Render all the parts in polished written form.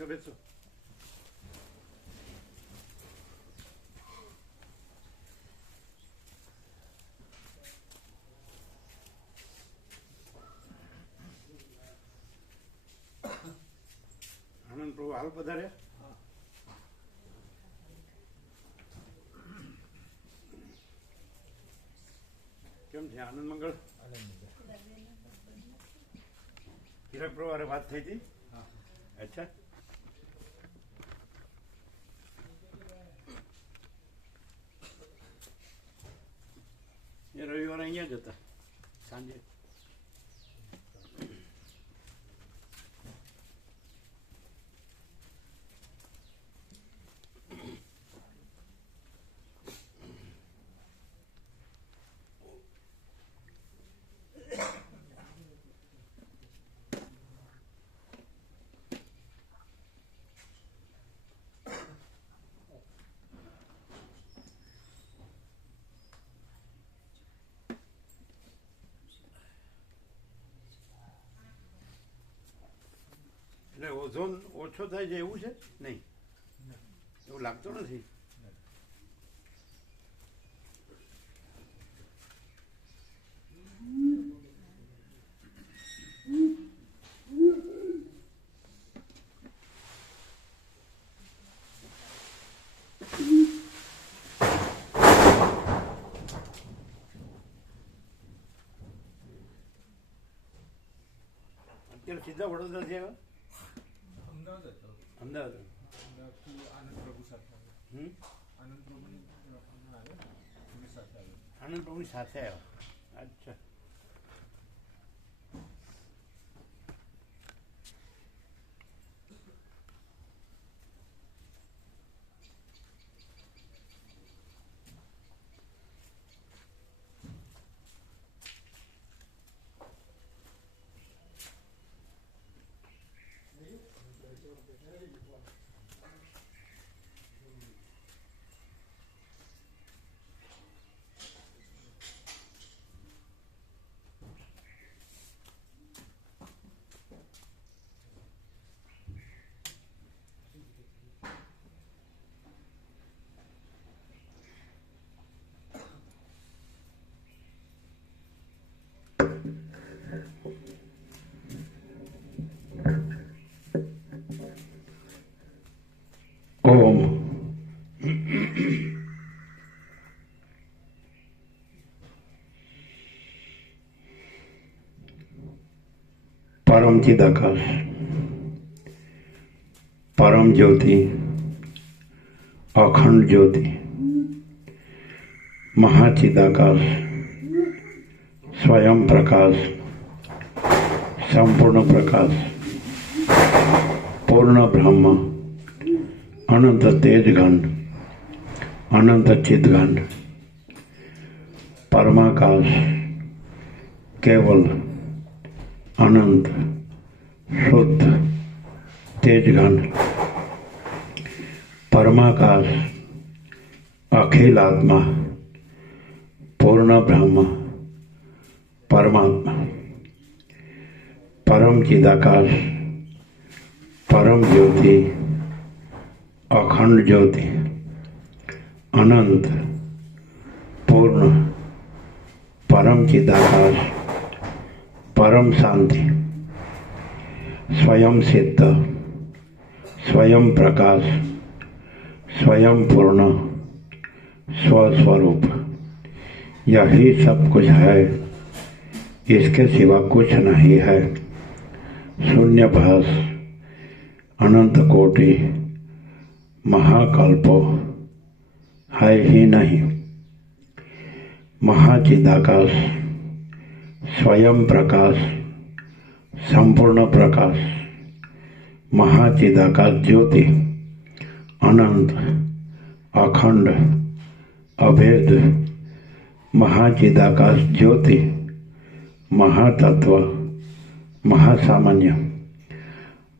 બેસો બેસો. આનંદ પ્રભુ હાલ પધાર્યા. કેમ છે? આનંદ મંગળ. હીરક પ્રભુ હારે વાત થઈ હતી. અચ્છા. એ રવિવારે અહીંયા જ હતા સાંજે. એટલે ઓઝોન ઓછો થાય છે એવું છે? નહીં, એવું લાગતું નથી. અત્યારે સીધા વડોદરાથી આવ્યા? અમદાવાદ. આનંદ પ્રભુની સાથે આવ્યા. અચ્છા. ઓમ. પરમ ચિદાકાશ, પરમ જ્યોતિ, અખંડ જ્યોતિ, મહાચિદાકાશ, સ્વયં પ્રકાશ, સંપૂર્ણ પ્રકાશ, પૂર્ણ બ્રહ્મ, અનંત તેજઘન, અનંત ચિદઘન, પરમાકાશ, કેવલ, અનંત, શુદ્ધ, તેજઘન, પરમાકાશ, અખિલાત્મા, પૂર્ણ બ્રહ્મ, પરમાત્મા, પરમ ચિદાકાશ, પરમ જ્યોતિ, અખંડ જ્યોતિ, અનંત, પૂર્ણ, પરમ ચિદાકાશ, પરમ શાંતિ, स्वयं सिद्ध, स्वयं प्रकाश, स्वयं पूर्ण, स्वस्वरूप, यही सब कुछ है, इसके सिवा कुछ नहीं है। शून्य भास, अनंत कोटि, महाकल्पो है ही नहीं। महाचिदाकाश, स्वयं प्रकाश, संपूर्ण प्रकाश, महाचिदाकाश ज्योति, अनंत, अखंड, अभेद, महाचिदाकाश ज्योति, महातत्व, महासामान्य,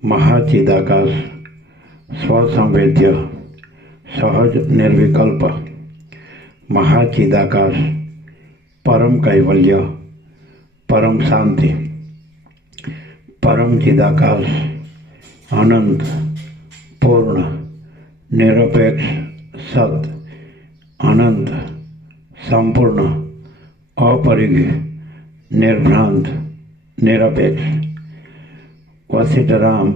महाचिदाकाश, स्वसंवेद्य, सहज निर्विकल्प, महाचिदाकाश, परम कैवल्य, परम शांति, परम चिदाकाश, अनंत, સંપૂર્ણ, નિરપેક્ષ, સત, આનંદ, સંપૂર્ણ, અપરિગ્રહ, નિર્ભ્રાંત, નિરપેક્ષ. વસિષ્ઠરામ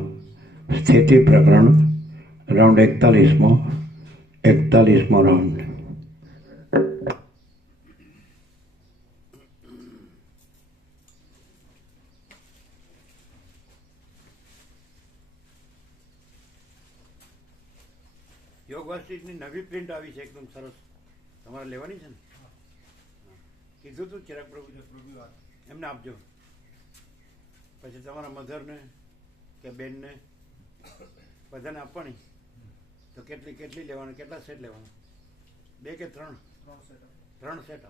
સ્થિતિ પ્રકરણ રાઉન્ડ 41મો રાઉન્ડ. યોગ વાસિષ્ઠની નવી પ્રિન્ટ આવી છે, એકદમ સરસ. તમારે લેવાની છે ને? કીધું તું ચિરાગ પ્રભુ એમને આપજો. પછી તમારા મધરને કે બેનને બધાને આપવાની. તો કેટલી લેવાની, કેટલા સેટ લેવાના? 2 કે 3? 3 સેટ.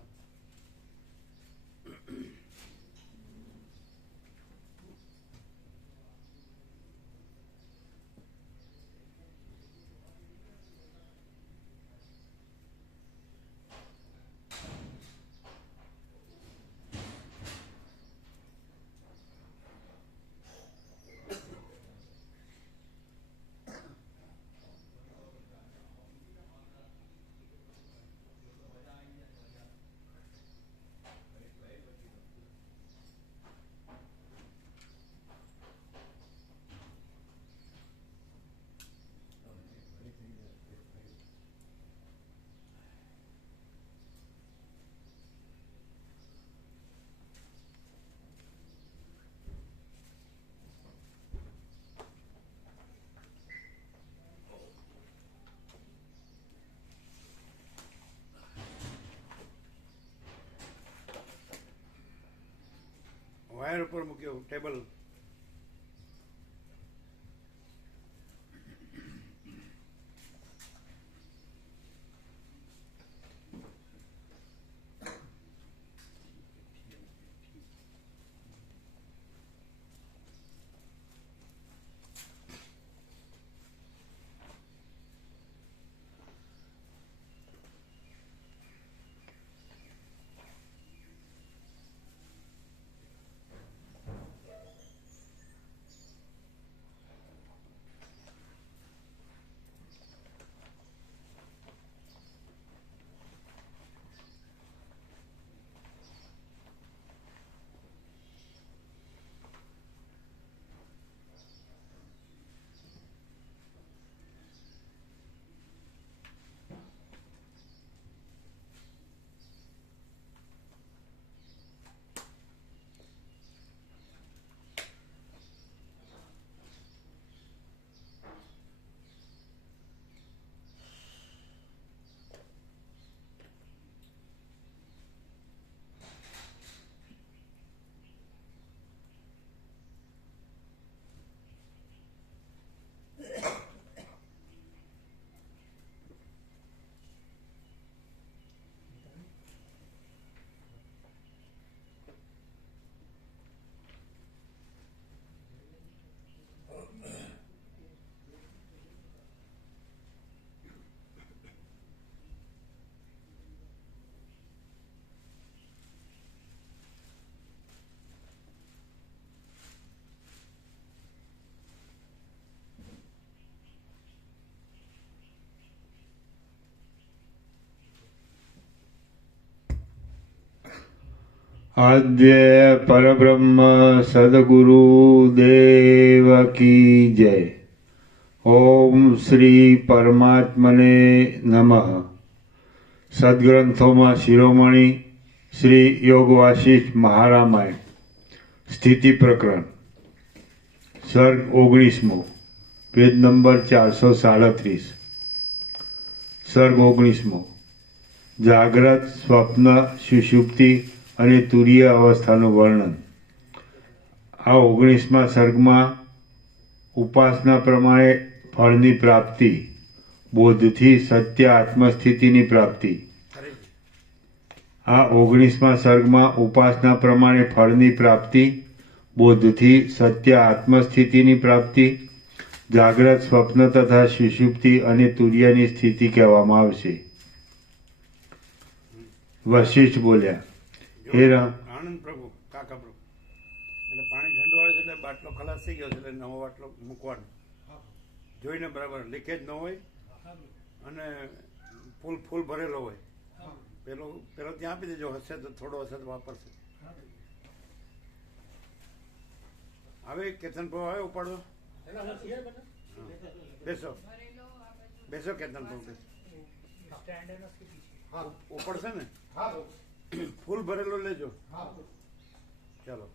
વાયર ઉપર મૂક્યો ટેબલ. આદ્ય પરબ્રહ્મ સદગુરુ દેવ કી જય. ઓમ શ્રી પરમાત્મને નમઃ. સદગ્રંથોમાં શિરોમણી શ્રી યોગ વાસિષ્ઠ મહારામાયણ સ્થિતિ પ્રકરણ સર્ગ 19મો, પેજ નંબર 437. સર્ગ 19મો. જાગ્રત, સ્વપ્ન, સુષુપ્તિ અને તુરીય અવસ્થાનું વર્ણન. આ 19મા સર્ગમાં ઉપાસના પ્રમાણે ફળની પ્રાપ્તિ, બોધથી સત્ય આત્મસ્થિતિની પ્રાપ્તિ. આ 19મા સર્ગમાં ઉપાસના પ્રમાણે ફળની પ્રાપ્તિ, બોધથી સત્ય આત્મસ્થિતિની પ્રાપ્તિ, જાગ્રત, સ્વપ્ન તથા સુષુપ્તિ અને તુર્યની સ્થિતિ કહેવામાં આવશે. વશિષ્ઠ બોલ્યા, હે રામ. આનંદ પ્રભુ, કાકા પ્રભુ, એટલે પાણી ઠંડુ આવે છે એટલે બાટલો ખલાસ થઈ ગયો છે, એટલે નવો બાટલો મૂકવાનો. જોઈને બરાબર લીકેજ ન હોય અને ફૂલ ભરેલો હોય. પેલો ત્યાં આપી દેજો, હશે તો થોડો હશે તો વાપરશે. આવે કેતન ભાવ આવે ઉપાડો. બેસો કેતન ભાવ બેસો. ઉપડશે ને? ફૂલ ભરેલો લેજો. ચાલો.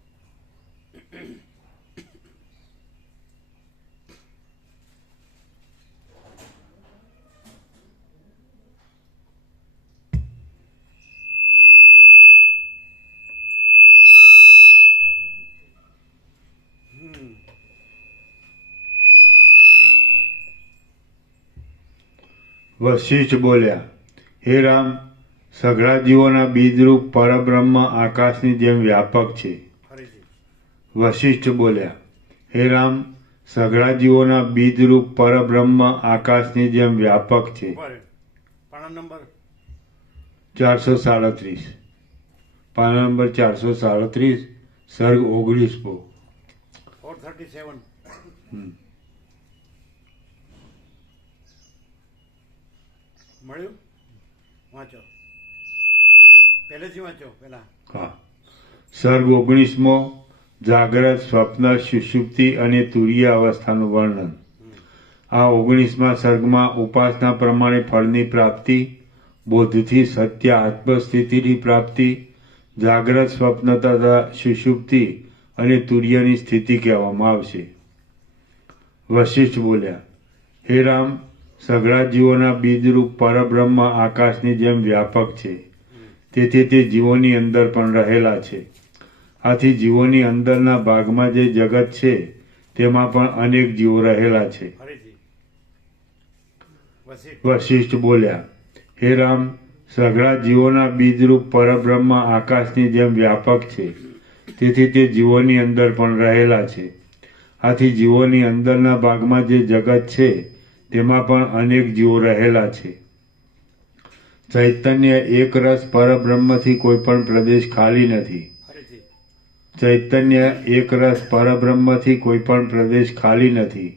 વશિષ્ઠ બોલ્યા, હે રામ, સઘળા જીવોના બીજરૂપ પરબ્રહ્મ આકાશની જેમ વ્યાપક છે. ફરીથી. વશિષ્ઠ બોલ્યા, હે રામ, સઘળા જીવોના બીજરૂપ પરબ્રહ્મ આકાશની જેમ વ્યાપક છે. પાના નંબર 437. પાના નંબર 437, સર્ગ 19. 437. મળ્યું? વાંચો. પહેલેથી વાંચો પેલા. હા. સર્ગ 19મો, જાગ્રત, સ્વપ્ન, સુષુપ્તિ અને તુરીય અવસ્થાનું વર્ણન. આ 19મા સર્ગમાં ઉપાસના પ્રમાણે ફળની પ્રાપ્તિ, બોધથી સત્ય આત્મસ્થિતિની પ્રાપ્તિ, જાગ્રત, સ્વપ્ન તથા સુષુપ્તિ અને તુર્યની સ્થિતિ કહેવામાં આવશે. વશિષ્ઠ બોલ્યા, હે રામ, સઘળા જીવોના બીજરૂપ પરબ્રહ્મ આકાશની જેમ વ્યાપક છે. તેથી તે જીવોની અંદર પણ રહેલા છે. આથી જીવોની અંદરના ભાગમાં જે જગત છે તેમાં પણ અનેક જીવો રહેલા છે. વશિષ્ઠ બોલ્યા, હે રામ, સઘળા જીવોના બીજરૂપ પરબ્રહ્મ આકાશની જેમ વ્યાપક છે. તેથી તે જીવોની અંદર પણ રહેલા છે. આથી જીવોની અંદરના ભાગમાં જે જગત છે તેમાં પણ અનેક જીવો રહેલા છે. ચૈતન્ય એક રસ પરબ્રહ્મથી કોઈ પણ પ્રદેશ ખાલી નથી. ચૈતન્ય એક રસ પરબ્રહ્મથી કોઈ પણ પ્રદેશ ખાલી નથી.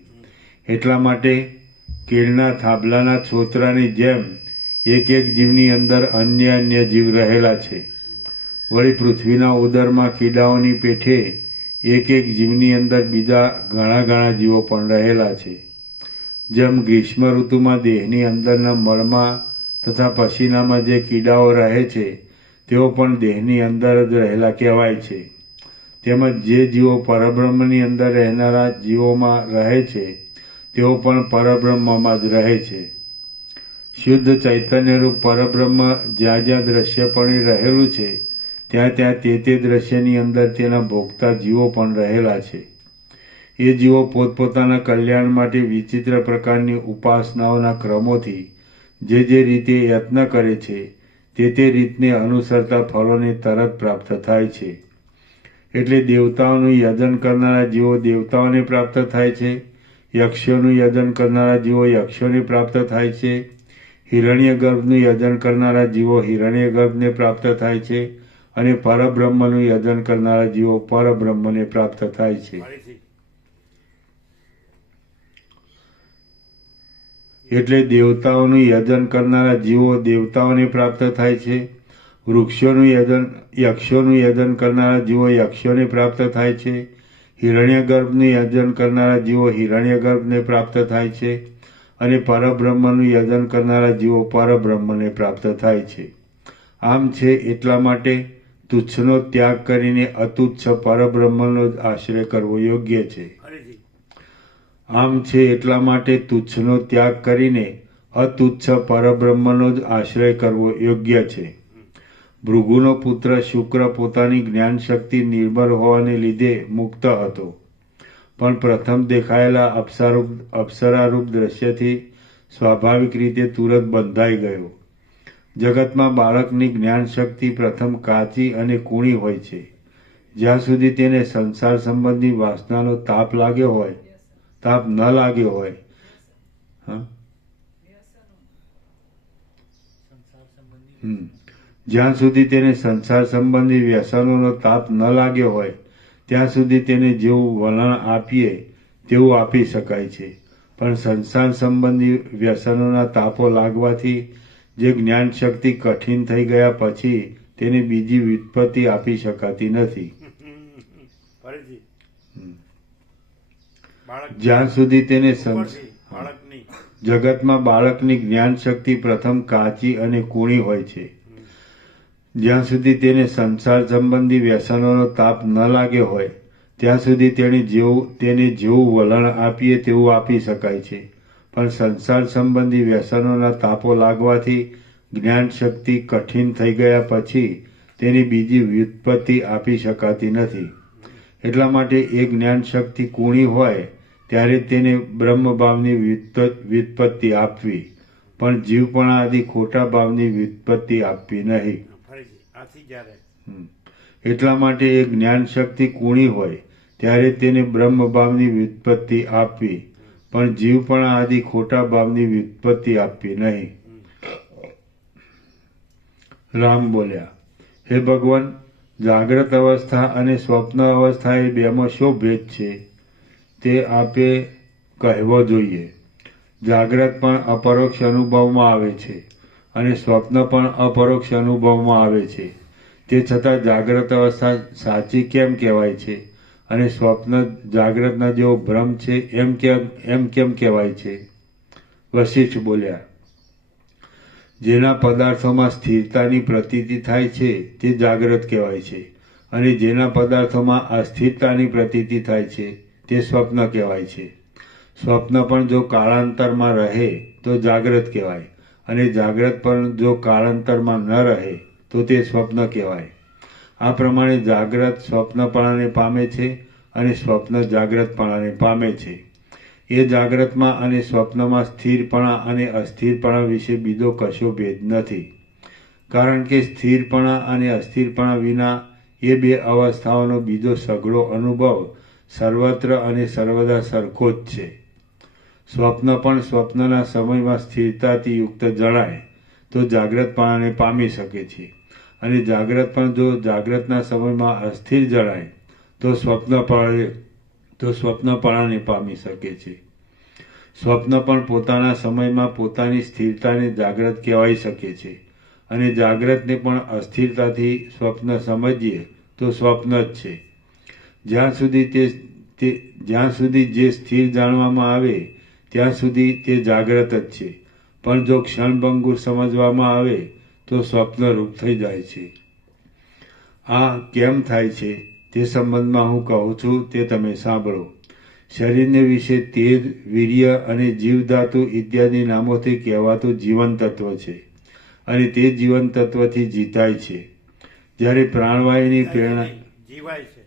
એટલા માટે કેળના થાંભલાના છોતરાની જેમ એક એક જીવની અંદર અન્ય અન્ય જીવ રહેલા છે. વળી પૃથ્વીના ઉદરમાં કીડાઓની પેઠે એક એક જીવની અંદર બીજા ઘણા ઘણા જીવો પણ રહેલા છે. જેમ ગ્રીષ્મ ઋતુમાં દેહની અંદરના મળમાં તથા પસીનામાં જે કીડાઓ રહે છે તેઓ પણ દેહની અંદર જ રહેલા કહેવાય છે. તેમજ જે જીવો પરબ્રહ્મની અંદર રહેનારા જીવોમાં રહે છે તેઓ પણ પરબ્રહ્મમાં જ રહે છે. શુદ્ધ ચૈતન્યરૂપ પરબ્રહ્મ જ્યાં જ્યાં દ્રશ્યપણે રહેલું છે ત્યાં ત્યાં તે દ્રશ્યની અંદર તેના ભોગતા જીવો પણ રહેલા છે. એ જીવો પોતપોતાના કલ્યાણ માટે વિચિત્ર પ્રકારની ઉપાસનાઓના ક્રમોથી જે રીતે યત્ન કરે છે તે રીતને અનુસરતા ફળોને તરત પ્રાપ્ત થાય છે. એટલે દેવતાઓનું યજન કરનારા જીવો દેવતાઓને પ્રાપ્ત થાય છે, યક્ષોનું યજન કરનારા જીવો યક્ષોને પ્રાપ્ત થાય છે, હિરણ્ય ગર્ભનું યજન કરનારા જીવો હિરણ્ય ગર્ભને પ્રાપ્ત થાય છે અને પરબ્રહ્મનું યજન કરનારા જીવો પરબ્રહ્મને પ્રાપ્ત થાય છે. એટલે દેવતાઓનું યજન કરનારા જીવો દેવતાઓને પ્રાપ્ત થાય છે, વૃક્ષોનું યક્ષોનું યજન કરનારા જીવો યક્ષોને પ્રાપ્ત થાય છે, હિરણ્યગર્ભનું યજન કરનારા જીવો હિરણ્યગર્ભને પ્રાપ્ત થાય છે અને પરબ્રહ્મનું યજન કરનારા જીવો પરબ્રહ્મને પ્રાપ્ત થાય છે. આમ છે એટલા માટે તુચ્છનો ત્યાગ કરીને અતુચ્છ પરબ્રહ્મનો જ આશ્રય કરવો યોગ્ય છે. આમ છે એટલા માટે તુચ્છનો ત્યાગ કરીને અતુચ્છ પરબ્રહ્મનો જ આશ્રય કરવો યોગ્ય છે. ભૃગુનો પુત્ર શુક્ર પોતાની જ્ઞાન શક્તિ નિર્બળ હોવાને લીધે મુક્ત હતો, પણ પ્રથમ દેખાયેલા અપ્સરારૂપ દ્રશ્યથી સ્વાભાવિક રીતે તુરત બંધાઈ ગયો. જગતમાં બાળકની જ્ઞાન શક્તિ પ્રથમ કાચી અને કૂણી હોય છે. જ્યાં સુધી તેને સંસાર સંબંધી વાસનાનો તાપ ન લાગ્યો હોય જ્યાં સુધી તેને સંસાર સંબંધી વ્યસનોનો તાપ ન લાગ્યો હોય ત્યાં સુધી તેને જેવું વલણ આપીએ તેવું આપી શકાય છે પણ સંસાર સંબંધી વ્યસનોના તાપો લાગવાથી જે જ્ઞાન શક્તિ કઠિન થઈ ગયા પછી તેને બીજી વ્યુત્પત્તિ આપી શકાતી નથી. ફરીથી બાળક જ્યાં સુધી તેને ઉપરથી બાળકની જગતમાં બાળકની જ્ઞાન શક્તિ પ્રથમ કાચી અને કૂણી હોય છે. જ્યાં સુધી તેને સંસાર સંબંધી વ્યસનોનો તાપ ન લાગ્યો હોય ત્યાં સુધી તેને જેવું વલણ આપીએ તેવું આપી શકાય છે. પણ સંસાર સંબંધી વ્યસનોના તાપો લાગવાથી જ્ઞાન શક્તિ કઠિન થઈ ગયા પછી તેની બીજી વ્યુત્પત્તિ આપી શકાતી નથી. એટલા માટે એ જ્ઞાન શક્તિ કૂણી હોય ત્યારે તેને બ્રહ્મભાવની વ્યુત્પત્તિ આપવી, પણ જીવપણા આદિ ખોટા ભાવની વ્યુત્પત્તિ આપવી નહીં. ફરીથી આથી જ્યારે એટલા માટે એ જ્ઞાન શક્તિ કૂણી હોય ત્યારે તેને બ્રહ્મભાવની વ્યુત્પત્તિ આપવી, પણ જીવપણા આદિ ખોટા ભાવની વ્યુત્પત્તિ આપવી નહીં. રામ બોલ્યા, હે ભગવાન, જાગ્રત અવસ્થા અને સ્વપ્ન અવસ્થા એ બેમાં શો ભેદ છે તે આપે કહેવો જોઈએ. જાગ્રત પણ અપરોક્ષ અનુભવમાં આવે છે અને સ્વપ્ન પણ અપરોક્ષ અનુભવમાં આવે છે. તે છતાં જાગ્રત અવસ્થા સાચી કેમ કહેવાય છે અને સ્વપ્ન જાગ્રતના જેવો ભ્રમ છે એમ કેમ કહેવાય છે? વશિષ્ઠ બોલ્યા, જેના પદાર્થોમાં સ્થિરતાની પ્રતીતિ થાય છે તે જાગ્રત કહેવાય છે અને જેના પદાર્થોમાં અસ્થિરતાની પ્રતીતિ થાય છે તે સ્વપ્ન કહેવાય છે. સ્વપ્ન પણ જો કાળાંતરમાં રહે તો જાગ્રત કહેવાય અને જાગ્રત પણ જો કાળાંતરમાં ન રહે તો તે સ્વપ્ન કહેવાય. આ પ્રમાણે જાગ્રત સ્વપ્નપણાને પામે છે અને સ્વપ્ન જાગ્રતપણાને પામે છે. એ જાગ્રતમાં અને સ્વપ્નમાં સ્થિરપણા અને અસ્થિરપણા વિશે બીજો કશો ભેદ નથી, કારણ કે સ્થિરપણા અને અસ્થિરપણા વિના એ બે અવસ્થાઓનો બીજો સઘળો અનુભવ સર્વત્ર અને સર્વદા સરખો જ છે. સ્વપ્ન પણ સ્વપ્નના સમયમાં સ્થિરતાથી યુક્ત જણાય તો જાગ્રતપણાને પામી શકે છે અને જાગ્રત પણ જો જાગ્રતના સમયમાં અસ્થિર જણાય તો સ્વપ્નપણાને પામી શકે છે. સ્વપ્ન પણ પોતાના સમયમાં પોતાની સ્થિરતાને જાગ્રત કહેવાઈ શકે છે અને જાગ્રતને પણ અસ્થિરતાથી સ્વપ્ન સમજીએ તો સ્વપ્ન જ છે. જ્યાં સુધી જે સ્થિર જાણવામાં આવે ત્યાં સુધી તે જાગ્રત જ છે, પણ જો ક્ષણભંગુર સમજવામાં આવે તો સ્વપ્નરૂપ થઈ જાય છે. આ કેમ થાય છે તે સંબંધમાં હું કહું છું તે તમે સાંભળો. શરીરને વિશે તેજ, વીર્ય અને જીવધાતુ ઇત્યાદિ નામોથી કહેવાતું જીવન તત્વ છે અને તે જીવન તત્વથી જીતાય છે. જ્યારે પ્રાણવાયુની પ્રેરણા જીવાય છે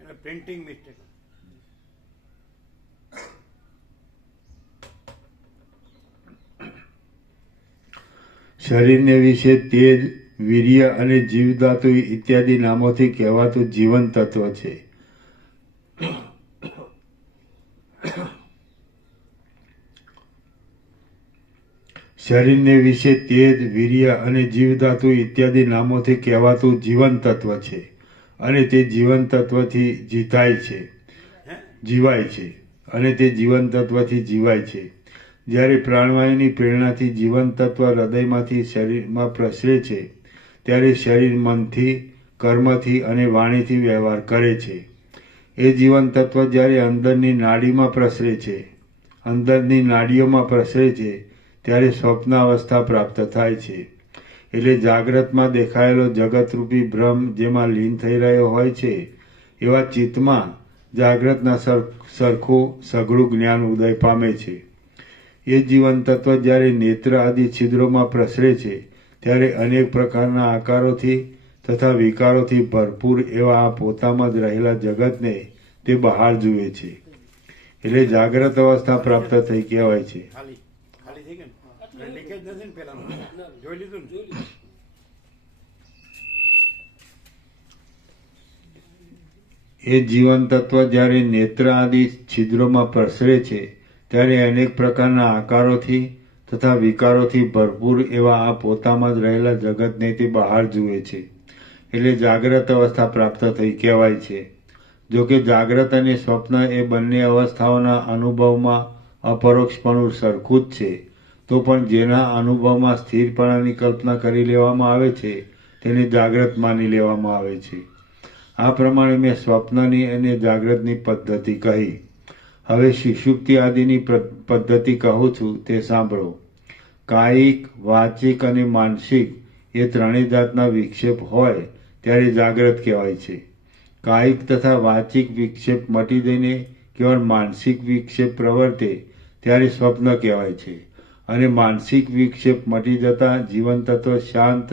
એને પ્રિન્ટિંગ મિસ્ટેક. શરીરને વિશે તેજ, વીર્ય અને જીવધાતુ ઇત્યાદિ નામોથી કહેવાતું જીવન તત્વ છે. શરીરને વિશે તેજ, વીર્ય અને જીવધાતુ ઇત્યાદિ નામોથી કહેવાતું જીવન તત્વ છે અને તે જીવન તત્વથી જીવાય છે અને તે જીવન તત્વથી જીવાય છે. જ્યારે પ્રાણવાયુની પ્રેરણાથી જીવન તત્વ હૃદયમાંથી શરીરમાં પ્રસરે છે ત્યારે શરીર મનથી, કર્મથી અને વાણીથી વ્યવહાર કરે છે. એ જીવન તત્વ જ્યારે અંદરની નાડીઓમાં પ્રસરે છે ત્યારે સ્વપ્ન અવસ્થા પ્રાપ્ત થાય છે. એટલે જાગ્રતમાં દેખાયેલો જગતરૂપી ભ્રમ જેમાં લીન થઈ રહ્યો હોય છે એવા ચિત્તમાં જાગ્રતના સરખું સઘળું જ્ઞાન ઉદય પામે છે. એ જીવન તત્વ જ્યારે નેત્ર આદિ છિદ્રોમાં પ્રસરે છે ત્યારે અનેક પ્રકારના આકારોથી તથા વિકારોથી ભરપૂર એવા આ પોતામાં જ રહેલા જગતને તે બહાર જુએ છે. એટલે જાગ્રત અવસ્થા પ્રાપ્ત થઈ કહેવાય છે. ખાલી થઈ ગયું ને? લીકેજ નથી ને પેલાનું? જોઈ લીધું ને? એ જીવન તત્વ જ્યારે નેત્ર આદિ છિદ્રોમાં પ્રસરે છે ત્યારે અનેક પ્રકારના આકારોથી તથા વિકારોથી ભરપૂર એવા આ પોતામાં જ રહેલા જગતને તે બહાર જુએ છે. એટલે જાગ્રત અવસ્થા પ્રાપ્ત થઈ કહેવાય છે. જો કે જાગ્રત અને સ્વપ્ન એ બંને અવસ્થાઓના અનુભવમાં અપરોક્ષપણું સરખું જ છે, તો પણ જેના અનુભવમાં સ્થિરપણાની કલ્પના કરી લેવામાં આવે છે તેને જાગ્રત માની લેવામાં આવે છે. આ પ્રમાણે મેં સ્વપ્નની અને જાગ્રતની પદ્ધતિ કહી. હવે સુષુપ્તિ આદિની પદ્ધતિ કહું છું તે સાંભળો. કાયિક, વાચિક અને માનસિક એ ત્રણેય જાતના વિક્ષેપ હોય ત્યારે જાગ્રત કહેવાય છે. કાયિક તથા વાચિક વિક્ષેપ મટી જઈને કેવળ માનસિક વિક્ષેપ પ્રવર્તે ત્યારે સ્વપ્ન કહેવાય છે, અને માનસિક વિક્ષેપ મટી જતા જીવન તત્વ શાંત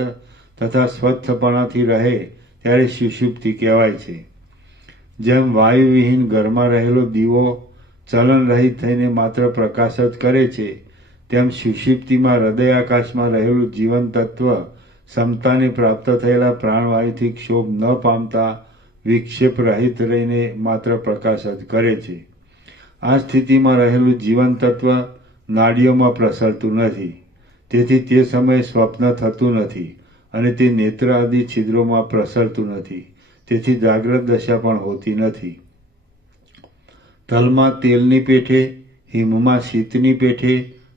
તથા સ્વચ્છપણાથી રહે ત્યારે સુષુપ્તિ કહેવાય છે. જેમ વાયુવિહીન ઘરમાં રહેલો દીવો ચલન રહિત થઈને માત્ર પ્રકાશ જ કરે છે, તેમ સુષુપ્તિમાં હૃદયાકાશમાં રહેલું જીવન તત્વ ક્ષમતાને પ્રાપ્ત થયેલા પ્રાણવાયુથી ક્ષોભ ન પામતા વિક્ષેપ રહિત રહીને માત્ર પ્રકાશ જ કરે છે. આ સ્થિતિમાં રહેલું જીવન તત્વ નાડીઓમાં પ્રસરતું નથી, તેથી તે સમયે સ્વપ્ન થતું નથી અને તે નેત્ર આદિ છિદ્રોમાં પ્રસરતું નથી, તેથી જાગ્રત દશા પણ હોતી નથી. તલમાં તેલની પેઠે, હિમમાં શીતની પેઠે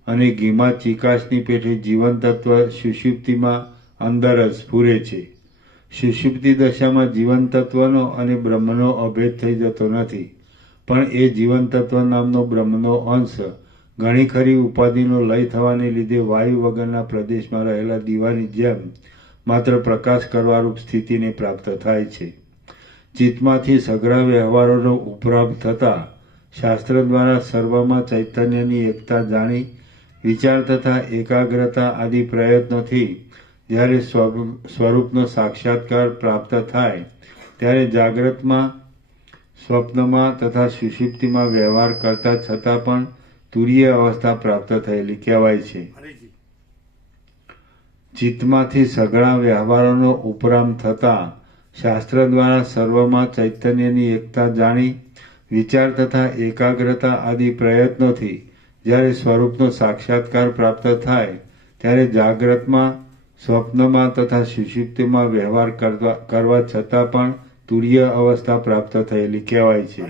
અને ઘીમાં ચિકાસની પેઠે જીવન તત્વ સુષુપ્તિમાં અંદર જ સ્ફુરે છે. સુષુપ્તિ દશામાં જીવન તત્વનો અને બ્રહ્મનો અભેદ થઈ જતો નથી, પણ એ જીવન તત્વ નામનો બ્રહ્મનો અંશ ઘણી ખરી ઉપાધિનો લય થવાને લીધે વાયુ વગરના પ્રદેશમાં રહેલા દીવાની જેમ માત્ર પ્રકાશ કરવારૂપ સ્થિતિને પ્રાપ્ત થાય છે. ચિત્તમાંથી સઘળા વ્યવહારોનો ઉપરામ થતાં શાસ્ત્ર દ્વારા સર્વમાં ચૈતન્યની એકતા જાણી વિચાર તથા એકાગ્રતા આદિ પ્રયત્નોથી જ્યારે સ્વરૂપનો સાક્ષાત્કાર પ્રાપ્ત થાય ત્યારે જાગ્રતમાં, સ્વપ્નમાં તથા સુષુપ્તિમાં વ્યવહાર કરતા છતાં પણ તુરીય અવસ્થા પ્રાપ્ત થયેલી કહેવાય છે. ચિત્તમાંથી સઘળા વ્યવહારોનો ઉપરામ થતાં શાસ્ત્ર દ્વારા સર્વમાં ચૈતન્યની એકતા જાણી વિચાર તથા એકાગ્રતા આદિ પ્રયત્નોથી જ્યારે સ્વરૂપનો સાક્ષાત્કાર પ્રાપ્ત થાય ત્યારે જાગ્રતમાં, સ્વપ્નમાં તથા સુષુપ્તિમાં વ્યવહાર કરવા છતાં પણ તુરીય અવસ્થા પ્રાપ્ત થયેલી કહેવાય છે.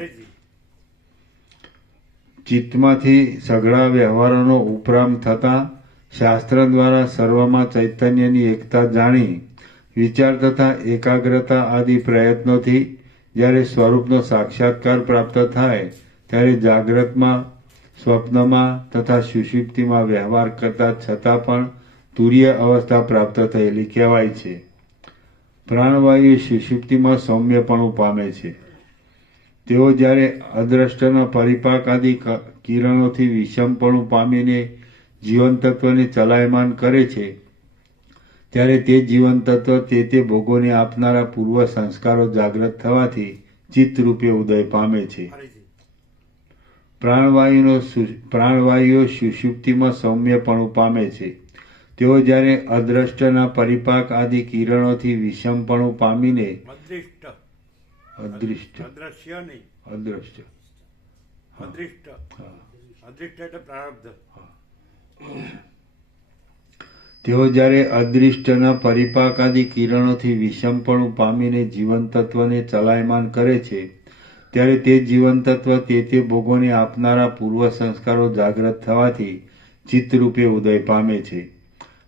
ચિત્તમાંથી સઘળા વ્યવહારોનો ઉપરામ થતાં શાસ્ત્ર દ્વારા સર્વમાં ચૈતન્યની એકતા જાણી વિચાર તથા એકાગ્રતા આદિ પ્રયત્નોથી જ્યારે સ્વરૂપનો સાક્ષાત્કાર પ્રાપ્ત થાય ત્યારે જાગ્રતમાં, સ્વપ્નમાં તથા સુષુપ્તિમાં વ્યવહાર કરતા છતાં પણ તુરીય અવસ્થા પ્રાપ્ત થયેલી કહેવાય છે. પ્રાણવાયુ સુષુપ્તિમાં સૌમ્યપણું પામે છે. તેઓ જ્યારે અદ્રષ્ટના પરિપાક આદિ કિરણોથી વિષમપણું પામીને જીવન તત્વને ચલાયમાન કરે છે ત્યારે તે જીવન તત્વ તે ભોગોને આપનારા પૂર્વ સંસ્કારો જાગ્રત થવાથી ચિત્તરૂપે ઉદય પામે છે. પ્રાણવાયુઓ સુષુપ્તિમાં સૌમ્યપણું પામે છે. તેઓ જ્યારે અદ્રષ્ટના પરિપાક આદિ કિરણોથી વિષમપણું પામીને તેઓ જ્યારે અદૃષ્ટના પરિપાક આદિ કિરણોથી વિષમપણું પામીને જીવન તત્વને ચલાયમાન કરે છે ત્યારે તે જીવન તત્વ તે ભોગોને આપનારા પૂર્વ સંસ્કારો જાગ્રત થવાથી ચિત્તરૂપે ઉદય પામે છે.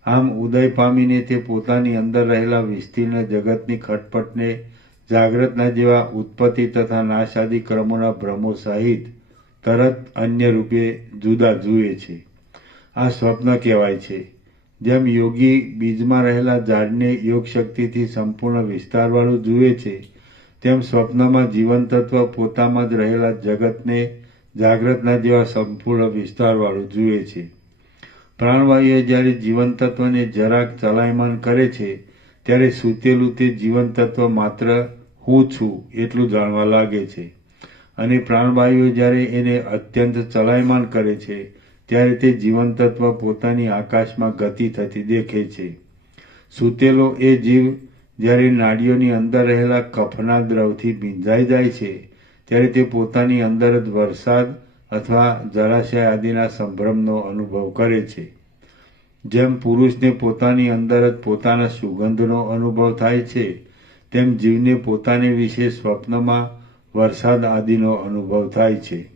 આમ ઉદય પામીને તે પોતાની અંદર રહેલા વિસ્તીર્ણ જગતની ખટપટને જાગ્રતના જેવા ઉત્પત્તિ તથા નાશ આદિ ક્રમોના ભ્રમો સહિત તરત અન્ય રૂપે જુદા જુએ છે. આ સ્વપ્ન કહેવાય છે. જેમ યોગી બીજમાં રહેલા ઝાડને યોગ શક્તિથી સંપૂર્ણ વિસ્તારવાળું જુએ છે, તેમ સ્વપ્નમાં જીવન તત્વ પોતામાં જ રહેલા જગતને જાગ્રતના જેવા સંપૂર્ણ વિસ્તારવાળું જુએ છે. પ્રાણવાયુએ જ્યારે જીવન તત્વને જરાક ચલાયમાન કરે છે ત્યારે સૂતેલું તે જીવન તત્વ માત્ર હું છું એટલું જાણવા લાગે છે, અને પ્રાણવાયુએ જ્યારે એને અત્યંત ચલાયમાન કરે છે ત્યારે તે જીવન તત્વ પોતાની આકાશમાં ગતિ થતી દેખે છે. સૂતેલો એ જીવ જ્યારે નાડીઓની અંદર રહેલા કફના દ્રવથી ભીંજાઈ જાય છે ત્યારે તે પોતાની અંદર જ વરસાદ અથવા જળાશય આદિના સંભ્રમનો અનુભવ કરે છે. જેમ પુરુષને પોતાની અંદર જ પોતાના સુગંધનો અનુભવ થાય છે, તેમ જીવને પોતાને વિશે સ્વપ્નમાં વરસાદ આદિનો અનુભવ થાય છે.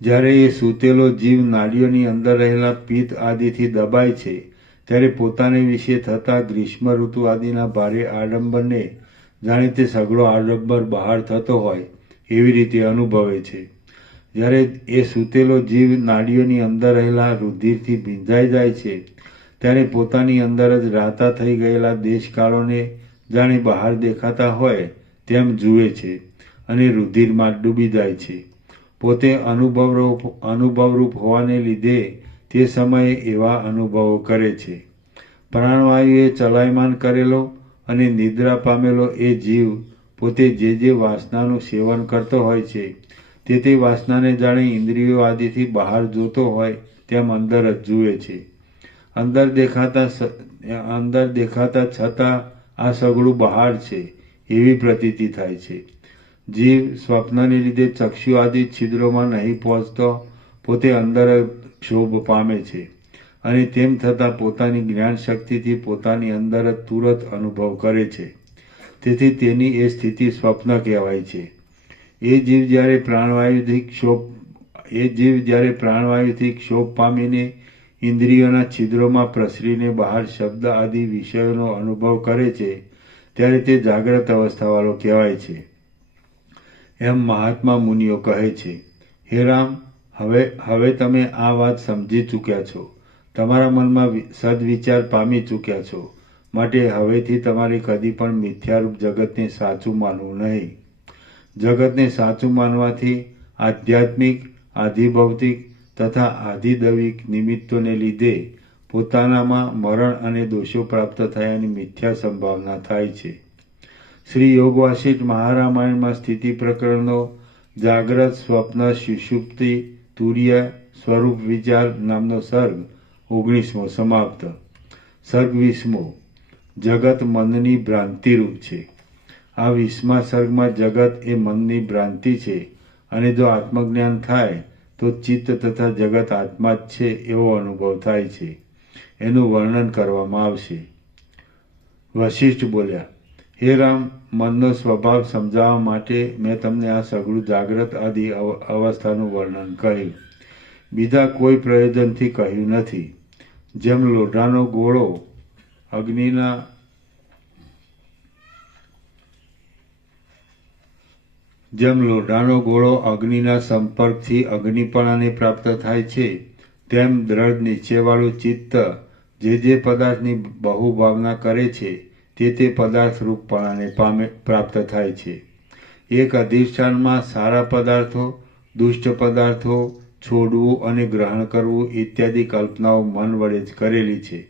જ્યારે એ સૂતેલો જીવ નાડીઓની અંદર રહેલા પિત્ત આદિથી દબાય છે ત્યારે પોતાને વિશે થતા ગ્રીષ્મ ઋતુ આદિના ભારે આડંબરને જાણે તે સઘળો આડંબર બહાર થતો હોય એવી રીતે અનુભવે છે. જ્યારે એ સૂતેલો જીવ નાડીઓની અંદર રહેલા રુધિરથી ભીંજાઈ જાય છે ત્યારે પોતાની અંદર જ રાતા થઈ ગયેલા દેશકાળોને જાણે બહાર દેખાતા હોય તેમ જુએ છે અને રુધિરમાં ડૂબી જાય છે. પોતે અનુભવરૂપ હોવાને લીધે તે સમયે એવા અનુભવો કરે છે. પ્રાણવાયુએ ચલાયમાન કરેલો અને નિદ્રા પામેલો એ જીવ પોતે જે વાસનાનું સેવન કરતો હોય છે તે વાસનાને જાણે ઇન્દ્રિયો આદિથી બહાર જોતો હોય તેમ અંદર જ જુએ છે. અંદર દેખાતા છતાં આ સગળું બહાર છે એવી પ્રતીતિ થાય છે. જીવ સ્વપ્નને લીધે ચક્ષુ આદિ છિદ્રોમાં નહીં પહોંચતો પોતે અંદર જ ક્ષોભ પામે છે અને તેમ છતાં પોતાની જ્ઞાન શક્તિથી પોતાની અંદર જ તુરત અનુભવ કરે છે. તેથી તેની એ સ્થિતિ સ્વપ્ન કહેવાય છે. એ જીવ જ્યારે પ્રાણવાયુથી ક્ષોભ પામીને ઇન્દ્રિયોના છિદ્રોમાં પ્રસરીને બહાર શબ્દ આદિ વિષયોનો અનુભવ કરે છે ત્યારે તે જાગ્રત અવસ્થાવાળો કહેવાય છે એમ મહાત્મા મુનિઓ કહે છે. હે રામ, હવે તમે આ વાત સમજી ચૂક્યા છો, તમારા મનમાં સદવિચાર પામી ચૂક્યા છો, માટે હવેથી તમારે કદી પણ મિથ્યારૂપ જગતને સાચું માનવું નહીં. જગતને સાચું માનવાથી આધ્યાત્મિક, આધિભૌતિક તથા આધિદૈવિક નિમિત્તોને લીધે પોતાનામાં મરણ અને દોષો પ્રાપ્ત થયાની મિથ્યા સંભાવના થાય છે. શ્રી યોગવાસિષ્ઠ મહારામાયણમાં સ્થિતિ પ્રકરણનો જાગ્રત, સ્વપ્ન, સુષુપ્તિ, તુર્ય, સ્વરૂપ વિચાર નામનો સર્ગ 19મો સમાપ્ત. સર્ગ 20મો જગત મનની ભ્રાંતિરૂપ છે. આ 20મા સર્ગમાં જગત એ મનની ભ્રાંતિ છે અને જો આત્મજ્ઞાન થાય તો ચિત્ત તથા જગત આત્મા જ છે એવો અનુભવ થાય છે. એનું વર્ણન કરવામાં આવશે. વશિષ્ઠ બોલ્યા, હે રામ, મનનો સ્વભાવ સમજાવવા માટે મેં તમને આ સઘળું જાગ્રત આદિ અવસ્થાનું વર્ણન કહ્યું, બીજા કોઈ પ્રયોજનથી કહ્યું નથી. જેમ લોઢાનો ગોળો અગ્નિના સંપર્કથી અગ્નિપણાને પ્રાપ્ત થાય છે તેમ દ્રઢ નિશ્ચયવાળું ચિત્ત જે પદાર્થની બહુભાવના કરે છે તે પદાર્થ રૂપપણાને પ્રાપ્ત થાય છે. એક અધિષ્ઠાનમાં સારા પદાર્થો, દુષ્ટ પદાર્થો છોડવું અને ગ્રહણ કરવું ઇત્યાદિ કલ્પનાઓ મન વડે જ કરેલી છે.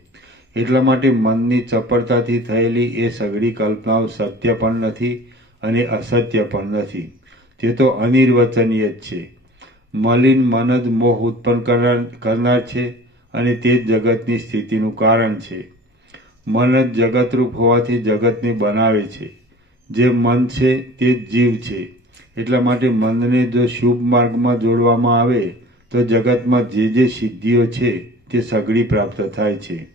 એટલા માટે મનની ચપળતાથી થયેલી એ સઘળી કલ્પનાઓ સત્ય પણ નથી અને અસત્ય પણ નથી. તે તો અનિર્વચનીય જ છે. મલિન મન જ મોહ ઉત્પન્ન કરનાર છે અને તે જ જગતની સ્થિતિનું કારણ છે. મન જ જગતરૂપ હોવાથી જગતને બનાવે છે. જે મન છે તે જ જીવ છે. એટલા માટે મનને જો શુભ માર્ગમાં જોડવામાં આવે તો જગતમાં જે સિદ્ધિઓ છે તે સઘળી પ્રાપ્ત થાય છે.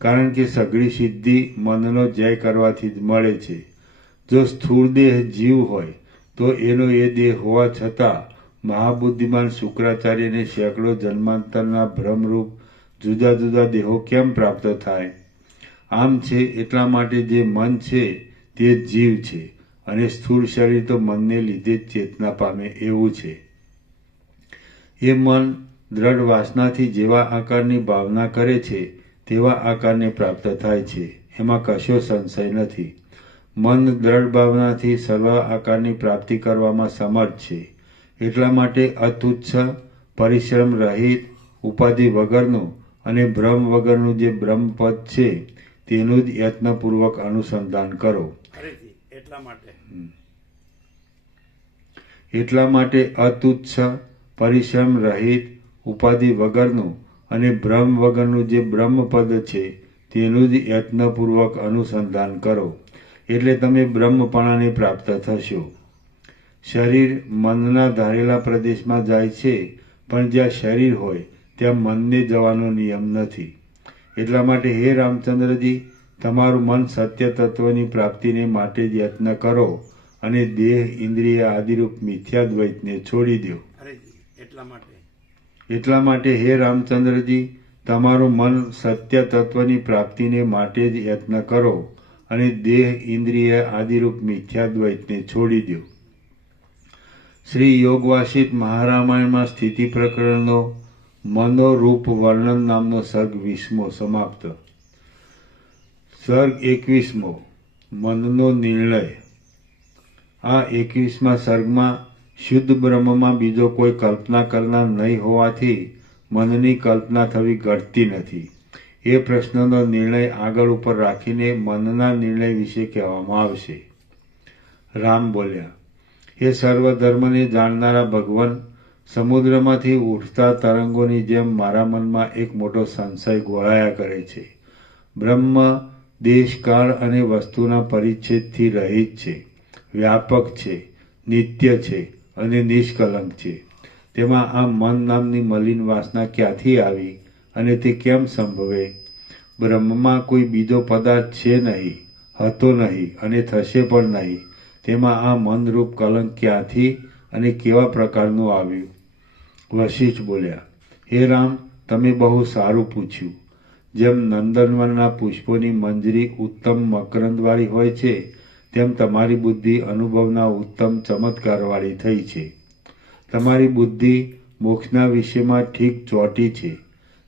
કારણ કે સઘળી સિદ્ધિ મનનો જય કરવાથી જ મળે છે. જો સ્થૂળ દેહ જીવ હોય તો એનો એ દેહ હોવા છતાં મહાબુદ્ધિમાન શુક્રાચાર્યને સેંકડો જન્માંતરના ભ્રમરૂપ જુદા જુદા દેહો કેમ પ્રાપ્ત થાય? આમ છે એટલા માટે જે મન છે તે જીવ છે અને સ્થૂળ શરીર તો મનને લીધે જ ચેતના પામે એવું છે. એ મન દ્રઢ વાસનાથી જેવા આકારની ભાવના કરે છે તેવા આકારને પ્રાપ્ત થાય છે. એમાં કશો સંશય નથી. મન દ્રઢ ભાવનાથી સર્વ આકારની પ્રાપ્તિ કરવામાં સમર્થ છે. એટલા માટે અતુચ્છ, પરિશ્રમ રહિત, ઉપાધિ વગરનું અને ભ્રમ વગરનું જે બ્રહ્મપદ છે તેનું જ યત્નપૂર્વક અનુસંધાન કરો. એટલા માટે અતુચ્છ, પરિશ્રમ રહિત, ઉપાધિ વગરનું અને ભ્રમ વગરનું જે બ્રહ્મપદ છે તેનું જ યત્નપૂર્વક અનુસંધાન કરો. એટલે તમે બ્રહ્મપણાને પ્રાપ્ત થશો. શરીર મનના ધારેલા પ્રદેશમાં જાય છે, પણ જ્યાં શરીર હોય ત્યાં મનને જવાનો નિયમ નથી. એટલા માટે હે રામચંદ્રજી, તમારું મન સત્ય તત્વની પ્રાપ્તિને માટે જ યત્ન કરો અને દેહ ઇન્દ્રિય આદિરૂપ મિથ્યાદ્વૈતને છોડી દો. અરે એટલા માટે એટલા માટે હે રામચંદ્રજી, તમારું મન સત્ય તત્વની પ્રાપ્તિને માટે જ યત્ન કરો અને દેહ ઇન્દ્રિય આદિરૂપ મિથ્યાદ્વૈતને છોડી દો. શ્રી યોગવાસિત મહારામાયણમાં સ્થિતિ પ્રકરણનો મનોરૂપ વર્ણન નામનો સર્ગ 20મો સમાપ્ત. સર્ગ 21મો મનનો નિર્ણય. આ 21મા સર્ગમાં શુદ્ધ બ્રહ્મમાં બીજો કોઈ કલ્પના કરનાર નહીં હોવાથી મનની કલ્પના થવી ઘટતી નથી. એ પ્રશ્નનો નિર્ણય આગળ ઉપર રાખીને મનના નિર્ણય વિશે કહેવામાં આવશે. રામ બોલ્યા, હે સર્વધર્મને જાણનારા ભગવાન, સમુદ્રમાંથી ઉઠતા તરંગોની જેમ મારા મનમાં એક મોટો સંશય ગોળાયા કરે છે. બ્રહ્મ દેશ કાળ અને વસ્તુના પરિચ્છેદથી રહિત છે, વ્યાપક છે, નિત્ય છે અને નિષ્કલંક છે. તેમાં આ મન નામની મલિન વાસના ક્યાંથી આવી અને તે કેમ સંભવે? બ્રહ્મમાં કોઈ બીજો પદાર્થ છે નહીં, હતો નહીં અને થશે પણ નહીં. તેમાં આ મનરૂપ કલંક ક્યાંથી અને કેવા પ્રકારનું આવ્યું? વશિષ્ઠ બોલ્યા, હે રામ, તમે બહુ સારું પૂછ્યું. જેમ નંદનવનના પુષ્પોની મંજરી ઉત્તમ મકરંદવાળી હોય છે, તેમ તમારી બુદ્ધિ અનુભવના ઉત્તમ ચમત્કારવાળી થઈ છે. તમારી બુદ્ધિ મોક્ષના વિષયમાં ઠીક ચોટી છે.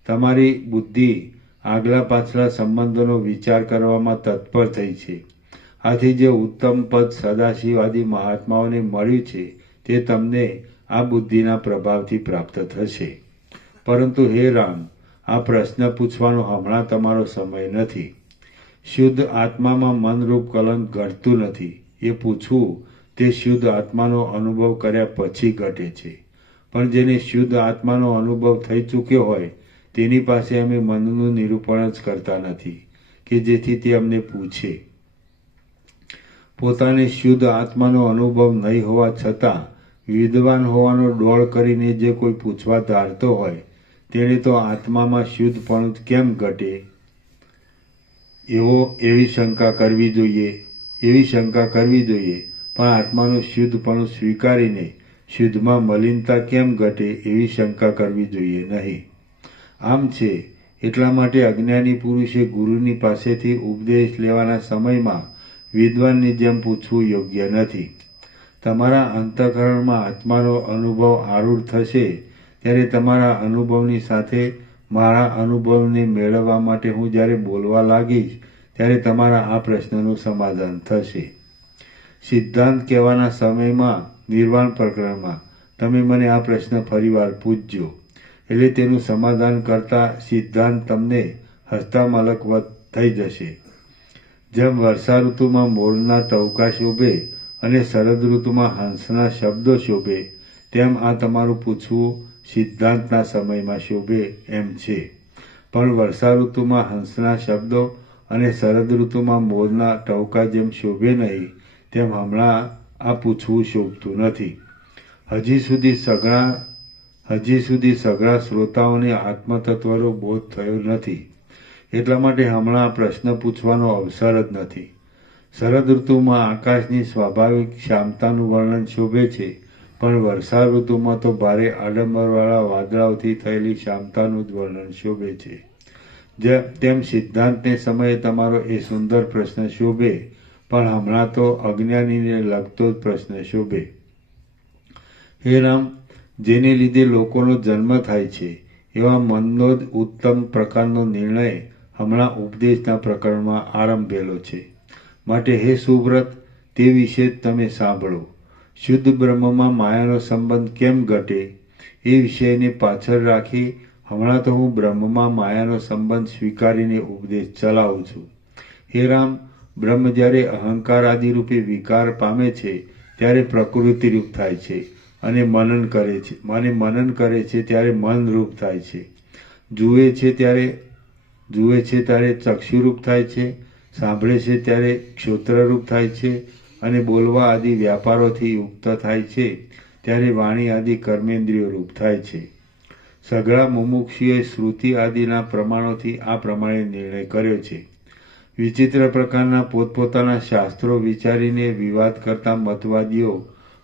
તમારી બુદ્ધિ આગલા પાછલા સંબંધોનો વિચાર કરવામાં તત્પર થઈ છે. આથી જે ઉત્તમ પદ સદાશિવાદી મહાત્માઓને મળ્યું છે તે તમને આ બુદ્ધિના પ્રભાવથી પ્રાપ્ત થશે. પરંતુ હે રામ, આ પ્રશ્ન પૂછવાનો હમણાં તમારો સમય નથી. શુદ્ધ આત્મામાં મનરૂપ કલંક ઘટતું નથી. એ પૂછવું તે શુદ્ધ આત્માનો અનુભવ કર્યા પછી ઘટે છે. પણ જેને શુદ્ધ આત્માનો અનુભવ થઈ ચૂક્યો હોય તેની પાસે અમે મનનું નિરૂપણ જ કરતા નથી કે જેથી તે અમને પૂછે. પોતાને શુદ્ધ આત્માનો અનુભવ નહીં હોવા છતાં વિદ્વાન હોવાનો ડોળ કરીને જે કોઈ પૂછવા ધારતો હોય તેણે તો આત્મામાં શુદ્ધપણું કેમ ઘટે એવી શંકા કરવી જોઈએ. પણ આત્માનું શુદ્ધપણું સ્વીકારીને શુદ્ધમાં મલિનતા કેમ ઘટે એવી શંકા કરવી જોઈએ નહીં. આમ છે એટલા માટે અજ્ઞાની પુરુષે ગુરુની પાસેથી ઉપદેશ લેવાના સમયમાં વિદ્વાનની જેમ પૂછવું યોગ્ય નથી. તમારા અંતઃકરણમાં આત્માનો અનુભવ આરૂઢ થશે ત્યારે તમારા અનુભવની સાથે મારા અનુભવને મેળવવા માટે હું જ્યારે બોલવા લાગીશ ત્યારે તમારા આ પ્રશ્નનું સમાધાન થશે. સિદ્ધાંત કહેવાના સમયમાં નિર્વાણ પ્રકરણમાં તમે મને આ પ્રશ્ન ફરીવાર પૂછજો, એટલે તેનું સમાધાન કરતા સિદ્ધાંત તમને હસ્તામલકવત થઈ જશે. જેમ વર્ષા ઋતુમાં મોરના ટહુકા શોભે અને શરદ ઋતુમાં હંસના શબ્દો શોભે, તેમ આ તમારું પૂછવું સિદ્ધાંતના સમયમાં શોભે એમ છે. પણ વર્ષા ઋતુમાં હંસના શબ્દો અને શરદ ઋતુમાં મોરના ટહુકા જેમ શોભે નહીં, તેમ હમણાં આ પૂછવું શોભતું નથી. હજી સુધી સઘળા શ્રોતાઓને આત્મતત્વનો બોધ થયો નથી. એટલા માટે હમણાં આ પ્રશ્ન પૂછવાનો અવસર જ નથી. શરદ ઋતુમાં આકાશની સ્વાભાવિક શ્યામતાનું વર્ણન શોભે છે, પણ વર્ષા ઋતુમાં તો ભારે આડંબરવાળા વાદળાઓથી થયેલી શ્યામતાનું જ વર્ણન શોભે છે. તેમ સિદ્ધાંતને સમયે તમારો એ સુંદર પ્રશ્ન શોભે, પણ હમણાં તો અજ્ઞાનીને લગતો જ પ્રશ્ન શોભે. હે રામ, જેને લીધે લોકોનો જન્મ થાય છે એવા મનનો જ ઉત્તમ પ્રકારનો નિર્ણય હમણાં ઉપદેશના પ્રકરણમાં આરંભેલો છે. માટે હે સુવ્રત, તે વિશે જ તમે સાંભળો. શુદ્ધ બ્રહ્મમાં માયાનો સંબંધ કેમ ઘટે એ વિષયને પાછળ રાખી હમણાં તો હું બ્રહ્મમાં માયાનો સંબંધ સ્વીકારીને ઉપદેશ ચલાવું છું. હે રામ, બ્રહ્મ જ્યારે અહંકાર આદિ રૂપે વિકાર પામે છે ત્યારે પ્રકૃતિરૂપ થાય છે અને મનન કરે છે ત્યારે મનરૂપ થાય છે. જુએ છે ત્યારે ચક્ષુરૂપ થાય છે, સાંભળે છે ત્યારે ક્ષોત્રરૂપ થાય છે અને બોલવા આદિ વ્યાપારોથી યુક્ત થાય છે ત્યારે વાણી આદિ કર્મેન્દ્રિયો રૂપ થાય છે. સઘળા મુમુક્ષુએ શ્રુતિ આદિના પ્રમાણોથી આ પ્રમાણે નિર્ણય કર્યો છે. વિચિત્ર પ્રકારના પોતપોતાના શાસ્ત્રો વિચારીને વિવાદ કરતા મતવાદીઓ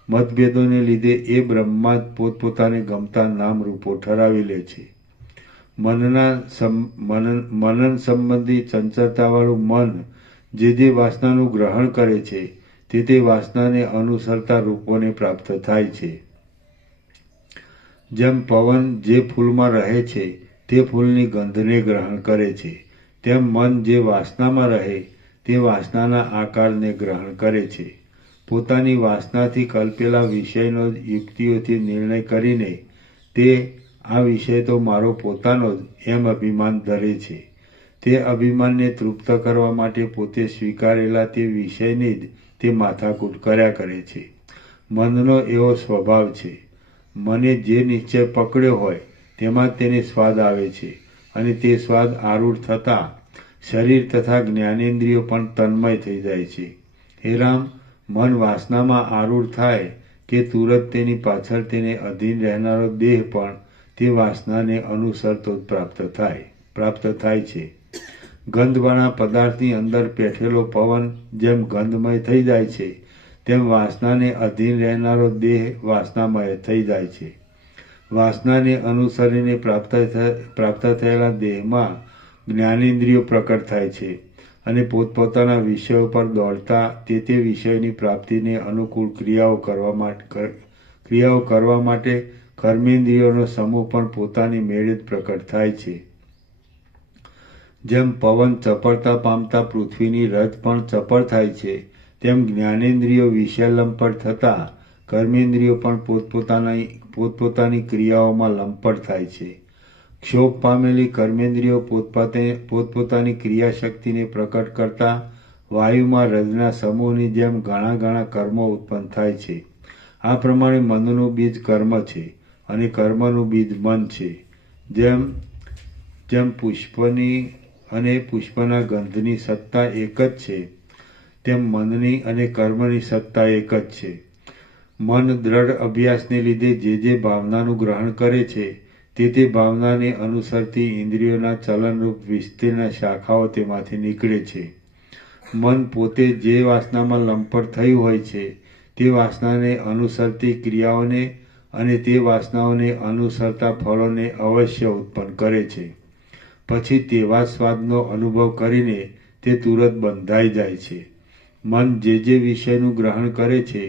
મતભેદોને લીધે એ બ્રહ્મમાં જ પોતપોતાને ગમતા નામ રૂપો ઠરાવી લે છે. મનન સંબંધી ચંચળતાવાળું મન જે વાસનાનું ગ્રહણ કરે છે તે વાસનાને અનુસરતા રૂપોને પ્રાપ્ત થાય છે. જેમ પવન જે ફૂલમાં રહે છે તે ફૂલની ગંધને ગ્રહણ કરે છે, તેમ મન જે વાસનામાં રહે તે વાસનાના આકારને ગ્રહણ કરે છે. પોતાની વાસનાથી કલ્પેલા વિષયનો યુક્તિઓથી નિર્ણય કરીને તે આ વિષય તો મારો પોતાનો જ એમ અભિમાન ધરે છે. તે અભિમાનને તૃપ્ત કરવા માટે પોતે સ્વીકારેલા તે વિષયની જ તે માથાકૂટ કર્યા કરે છે. મનનો એવો સ્વભાવ છે. મને જે નિશ્ચય પકડ્યો હોય તેમાં તેને સ્વાદ આવે છે અને તે સ્વાદ આરૂઢ થતાં શરીર તથા જ્ઞાનેન્દ્રિયો પણ તન્મય થઈ જાય છે. હે રામ, મન વાસનામાં આરૂઢ થાય કે તુરત તેની પાછળ તેને અધીન રહેનારો દેહ પણ તે વાસનાને અનુસરતો જ પ્રાપ્ત થાય છે. ગંધવાળા પદાર્થની અંદર બેઠેલો પવન જેમ ગંધમય થઈ જાય છે તેમ વાસનાને અધીન રહેનારો દેહ વાસનામય થઈ જાય છે. વાસનાને અનુસરીને પ્રાપ્ત થયેલા દેહમાં જ્ઞાનેન્દ્રિયો પ્રકટ થાય છે અને પોતપોતાના વિષયો પર દોડતા તે વિષયોની પ્રાપ્તિને અનુકૂળ ક્રિયાઓ કરવા માટે કર્મેન્દ્રિયોનો સમૂહ પણ પોતાની મેળે જ પ્રકટ થાય છે. જેમ પવન ચપળતા પામતા પૃથ્વીની રજ પણ ચપળ થાય છે, તેમ જ્ઞાનેન્દ્રિયો વિષય લંપટ થતાં કર્મેન્દ્રિયો પણ પોતપોતાની ક્રિયાઓમાં લંપટ થાય છે. ક્ષોભ પામેલી કર્મેન્દ્રિયો પોતપોતાની ક્રિયાશક્તિને પ્રકટ કરતા વાયુમાં રજના સમૂહની જેમ ઘણા કર્મો ઉત્પન્ન થાય છે. આ પ્રમાણે મનનું બીજ કર્મ છે અને કર્મનું બીજ મન છે. જેમ પુષ્પની અને પુષ્પના ગંધની સત્તા એક જ છે, તેમ મનની અને કર્મની સત્તા એક જ છે. મન દ્રઢ અભ્યાસને લીધે જે ભાવનાનું ગ્રહણ કરે છે તે ભાવનાને અનુસરતી ઇન્દ્રિયોના ચલનરૂપ વિસ્તીર્ણ શાખાઓ તેમાંથી નીકળે છે. મન પોતે જે વાસનામાં લંપટ થયું હોય છે તે વાસનાને અનુસરતી ક્રિયાઓને અને તે વાસનાઓને અનુસરતા ફળોને અવશ્ય ઉત્પન્ન કરે છે. પછી તેવા સ્વાદનો અનુભવ કરીને તે તુરત બંધાઈ જાય છે. મન જે વિષયનું ગ્રહણ કરે છે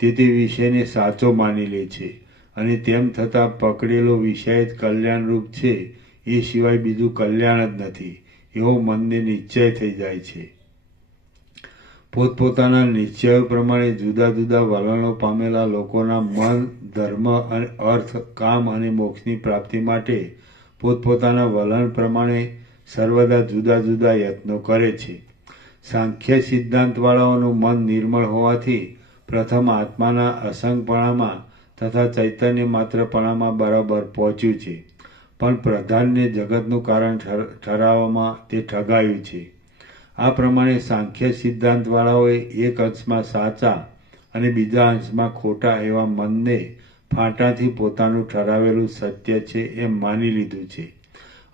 તે વિષયને સાચો માની લે છે અને તેમ થતાં પકડેલો વિષય જ કલ્યાણરૂપ છે એ સિવાય બીજું કલ્યાણ જ નથી એવો મનને નિશ્ચય થઈ જાય છે. પોતપોતાના નિશ્ચયો પ્રમાણે જુદા જુદા વલણો પામેલા લોકોના મન ધર્મ અને અર્થ, કામ અને મોક્ષની પ્રાપ્તિ માટે પોતપોતાના વલણ પ્રમાણે સર્વદા જુદા જુદા યત્નો કરે છે. સાંખ્ય સિદ્ધાંતવાળાઓનું મન નિર્મળ હોવાથી પ્રથમ આત્માના અસંગપણામાં તથા ચૈતન્ય માત્રપણામાં બરાબર પહોંચ્યું છે, પણ પ્રધાનને જગતનું કારણ ઠરાવવામાં તે ઠગાયું છે. આ પ્રમાણે સાંખ્ય સિદ્ધાંતવાળાઓએ એક અંશમાં સાચા અને બીજા અંશમાં ખોટા એવા મનને ફાંટાથી પોતાનું ઠરાવેલું સત્ય છે એમ માની લીધું છે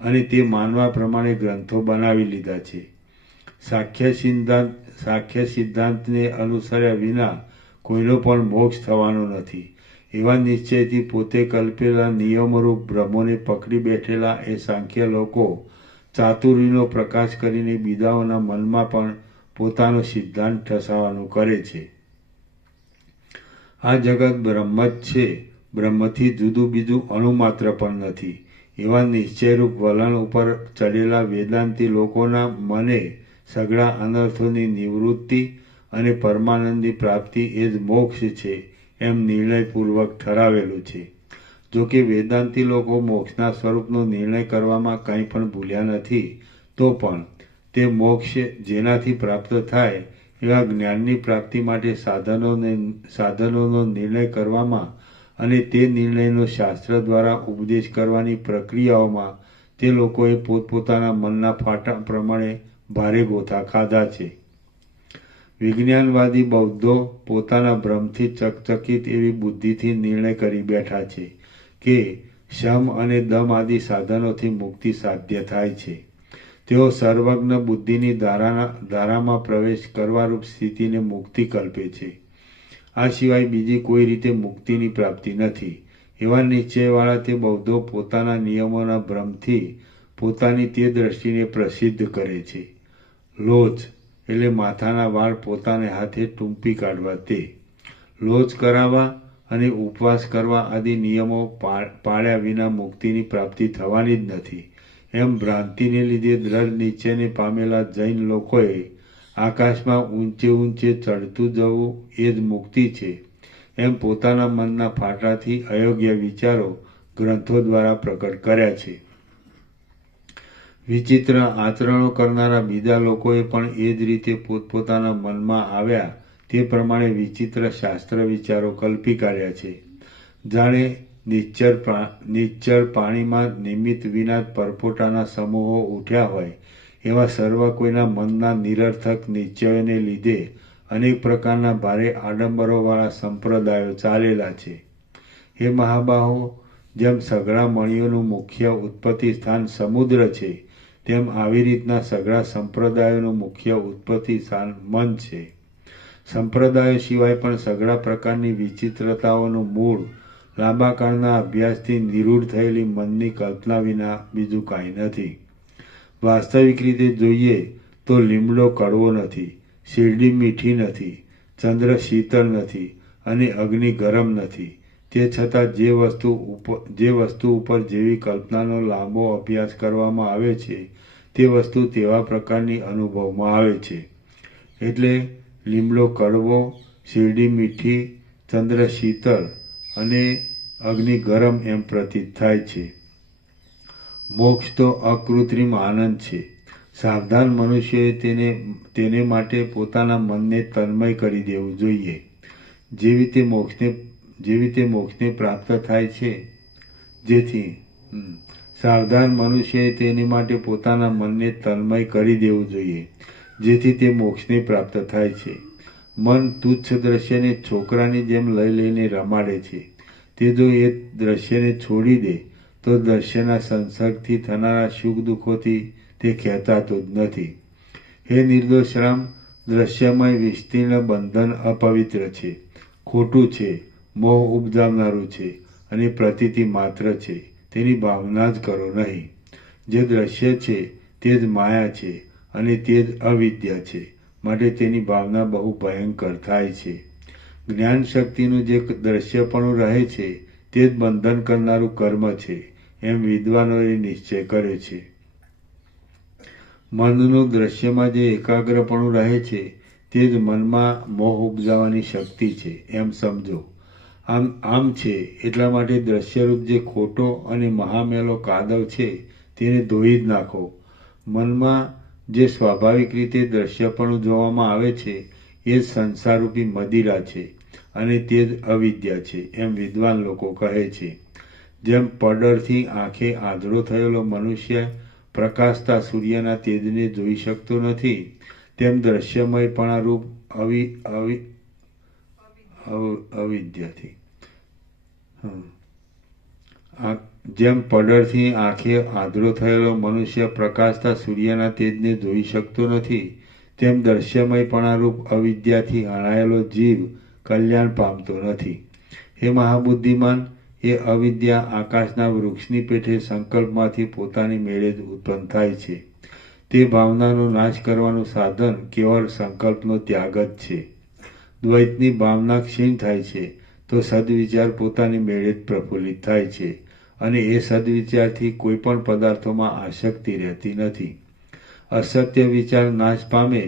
અને તે માનવા પ્રમાણે ગ્રંથો બનાવી લીધા છે. સાંખ્ય સિદ્ધાંતને અનુસર્યા વિના કોઈનો પણ મોક્ષ થવાનો નથી એવા નિશ્ચયથી પોતે કલ્પેલા નિયમરૂપ ભ્રમોને પકડી બેઠેલા એ સાંખ્ય લોકો ચાતુરીનો પ્રકાશ કરીને બીજાઓના મનમાં પણ પોતાનો સિદ્ધાંત ઠસાવવાનું કરે છે. આ જગત બ્રહ્મ જ છે, બ્રહ્મથી જુદું બીજું અણુમાત્ર પણ નથી એવા નિશ્ચયરૂપ વલણ ઉપર ચડેલા વેદાંતી લોકોના મને સઘળા અનર્થોની નિવૃત્તિ અને પરમાનંદની પ્રાપ્તિ એ જ મોક્ષ છે એમ નિર્ણયપૂર્વક ઠરાવેલું છે. જોકે વેદાંતી લોકો મોક્ષના સ્વરૂપનો નિર્ણય કરવામાં કંઈ પણ ભૂલ્યા નથી, તો પણ તે મોક્ષ જેનાથી પ્રાપ્ત થાય એવા જ્ઞાનની પ્રાપ્તિ માટે સાધનોનો નિર્ણય કરવામાં અને તે નિર્ણયનો શાસ્ત્ર દ્વારા ઉપદેશ કરવાની પ્રક્રિયાઓમાં તે લોકોએ પોતપોતાના મનના ફાટા પ્રમાણે ભારે ગોથા ખાધા છે. વિજ્ઞાનવાદી બૌદ્ધો પોતાના ભ્રમથી ચકચકિત એવી બુદ્ધિથી નિર્ણય કરી બેઠા છે કે શમ અને દમ આદિ સાધનોથી મુક્તિ સાધ્ય થાય છે. તેઓ સર્વજ્ઞ બુદ્ધિની ધારામાં પ્રવેશ કરવારૂપ સ્થિતિને મુક્તિ કલ્પે છે. આ સિવાય બીજી કોઈ રીતે મુક્તિની પ્રાપ્તિ નથી. એવા નિશ્ચયવાળા તે બૌદ્ધો પોતાના નિયમોના ભ્રમથી પોતાની તે દ્રષ્ટિને પ્રસિદ્ધ કરે છે. લોચ એટલે માથાના વાળ પોતાને હાથે ટૂંપી કાઢવા તે. લોચ કરાવવા અને ઉપવાસ કરવા આદિ નિયમો પાળ્યા વિના મુક્તિની પ્રાપ્તિ થવાની જ નથી. એમ ભ્રાંતિને લીધે દ્રઢ નિશ્ચયને પામેલા જૈન લોકોએ આકાશમાં ઊંચે ઊંચે ચડતું જવું એ જ મુક્તિ છે એમ પોતાના મનના ફાટાથી અયોગ્ય વિચારો ગ્રંથો દ્વારા પ્રકટ કર્યા છે. વિચિત્ર આચરણો કરનારા બીજા લોકોએ પણ એ જ રીતે પોતપોતાના મનમાં આવ્યા તે પ્રમાણે વિચિત્ર શાસ્ત્ર વિચારો કલ્પી કાઢ્યા છે. જાણે નિશ્ચળ પાણીમાં નિમિત્ત વિના પરપોટાના સમૂહો ઉઠ્યા હોય એવા સર્વ કોઈના મનના નિરર્થક નિશ્ચયોને લીધે અનેક પ્રકારના ભારે આડંબરોવાળા સંપ્રદાયો ચાલેલા છે. હે મહાબાહો, જેમ સઘળા મણીઓનું મુખ્ય ઉત્પત્તિ સ્થાન સમુદ્ર છે તેમ આવી રીતના સઘળા સંપ્રદાયોનું મુખ્ય ઉત્પત્તિ સ્થાન મન છે. સંપ્રદાયો સિવાય પણ સઘળા પ્રકારની વિચિત્રતાઓનું મૂળ લાંબા કાળના અભ્યાસથી નિરૂઢ થયેલી મનની કલ્પના વિના બીજું કાંઈ નથી. વાસ્તવિક રીતે જોઈએ તો લીમડો કડવો નથી, શેરડી મીઠી નથી, ચંદ્ર શીતળ નથી અને અગ્નિ ગરમ નથી. તે છતાં જે વસ્તુ ઉપર જેવી કલ્પનાનો લાંબો અભ્યાસ કરવામાં આવે છે તે વસ્તુ તેવા પ્રકારની અનુભવમાં આવે છે. એટલે લીમડો કડવો, શેરડી મીઠી, ચંદ્ર શીતળ અને અગ્નિ ગરમ એમ પ્રતીત થાય છે. મોક્ષ તો અકૃત્રિમ આનંદ છે. સાવધાન મનુષ્યોએ તેને માટે પોતાના મનને તન્મય કરી દેવું જોઈએ. જેવી તે મોક્ષને પ્રાપ્ત થાય છે સાવધાન મનુષ્યએ તેની માટે પોતાના મનને તન્મય કરી દેવું જોઈએ જેથી તે મોક્ષને પ્રાપ્ત થાય છે. મન તુચ્છ દ્રશ્યને છોકરાની જેમ લઈને રમાડે છે. તે જો એ દ્રશ્યને છોડી દે તો દ્રશ્યના સંસર્ગથી થનારા સુખ દુઃખોથી તે ખેંચાતો જ નથી. હે નિર્દોષ રામ, દ્રશ્યમય વિસ્તીર્ણ બંધન અપવિત્ર છે, ખોટું છે, મોહ ઉપજાવનારું છે અને પ્રતીતિ માત્ર છે. તેની ભાવના જ કરો નહીં. જે દ્રશ્ય છે તે જ માયા છે અને તે જ અવિદ્યા છે. માટે તેની ભાવના બહુ ભયંકર થાય છે. જ્ઞાન શક્તિનું જે દ્રશ્યપણું રહે છે તે જ બંધન કરનારું કર્મ છે એમ વિદ્વાનોએ નિશ્ચય કર્યો છે. મનનું દ્રશ્યમાં જે એકાગ્રપણું રહે છે તે જ મનમાં મોહ ઉપજાવવાની શક્તિ છે એમ સમજો. આમ છે એટલા માટે દ્રશ્યરૂપ જે ખોટો અને મહામેલો કાદવ છે તેને ધોઈ જ નાખો. મનમાં જે સ્વાભાવિક રીતે દ્રશ્યપણું જોવામાં આવે છે એ જ સંસારરૂપી મદિરા છે અને તે જ અવિદ્યા છે એમ વિદ્વાન લોકો કહે છે. જેમ પડરથી આંખે આંધળો થયેલો મનુષ્ય પ્રકાશતા સૂર્યના તેજને જોઈ શકતો નથી તેમ દ્રશ્યમયપણા રૂપ અવિદ્યાથી જેમ પડરથી આંખે આંધળો થયેલો મનુષ્ય પ્રકાશતા સૂર્યના તેજને જોઈ શકતો નથી તેમ દ્રશ્યમયપણા રૂપ અવિદ્યાથી હણાયેલો જીવ કલ્યાણ પામતો નથી. હે મહાબુદ્ધિમાન, એ અવિદ્યા આકાશના વૃક્ષની પેઠે સંકલ્પમાંથી પોતાની મેળે જ ઉત્પન્ન થાય છે. તે ભાવનાનો નાશ કરવાનું સાધન કેવળ સંકલ્પનો ત્યાગ જ છે. દ્વૈતની ભાવના ક્ષીણ થાય છે તો સદવિચાર પોતાની મેળે જ પ્રફુલ્લિત થાય છે અને એ સદવિચારથી કોઈ પણ પદાર્થોમાં આસક્તિ રહેતી નથી. અસત્ય વિચાર નાશ પામે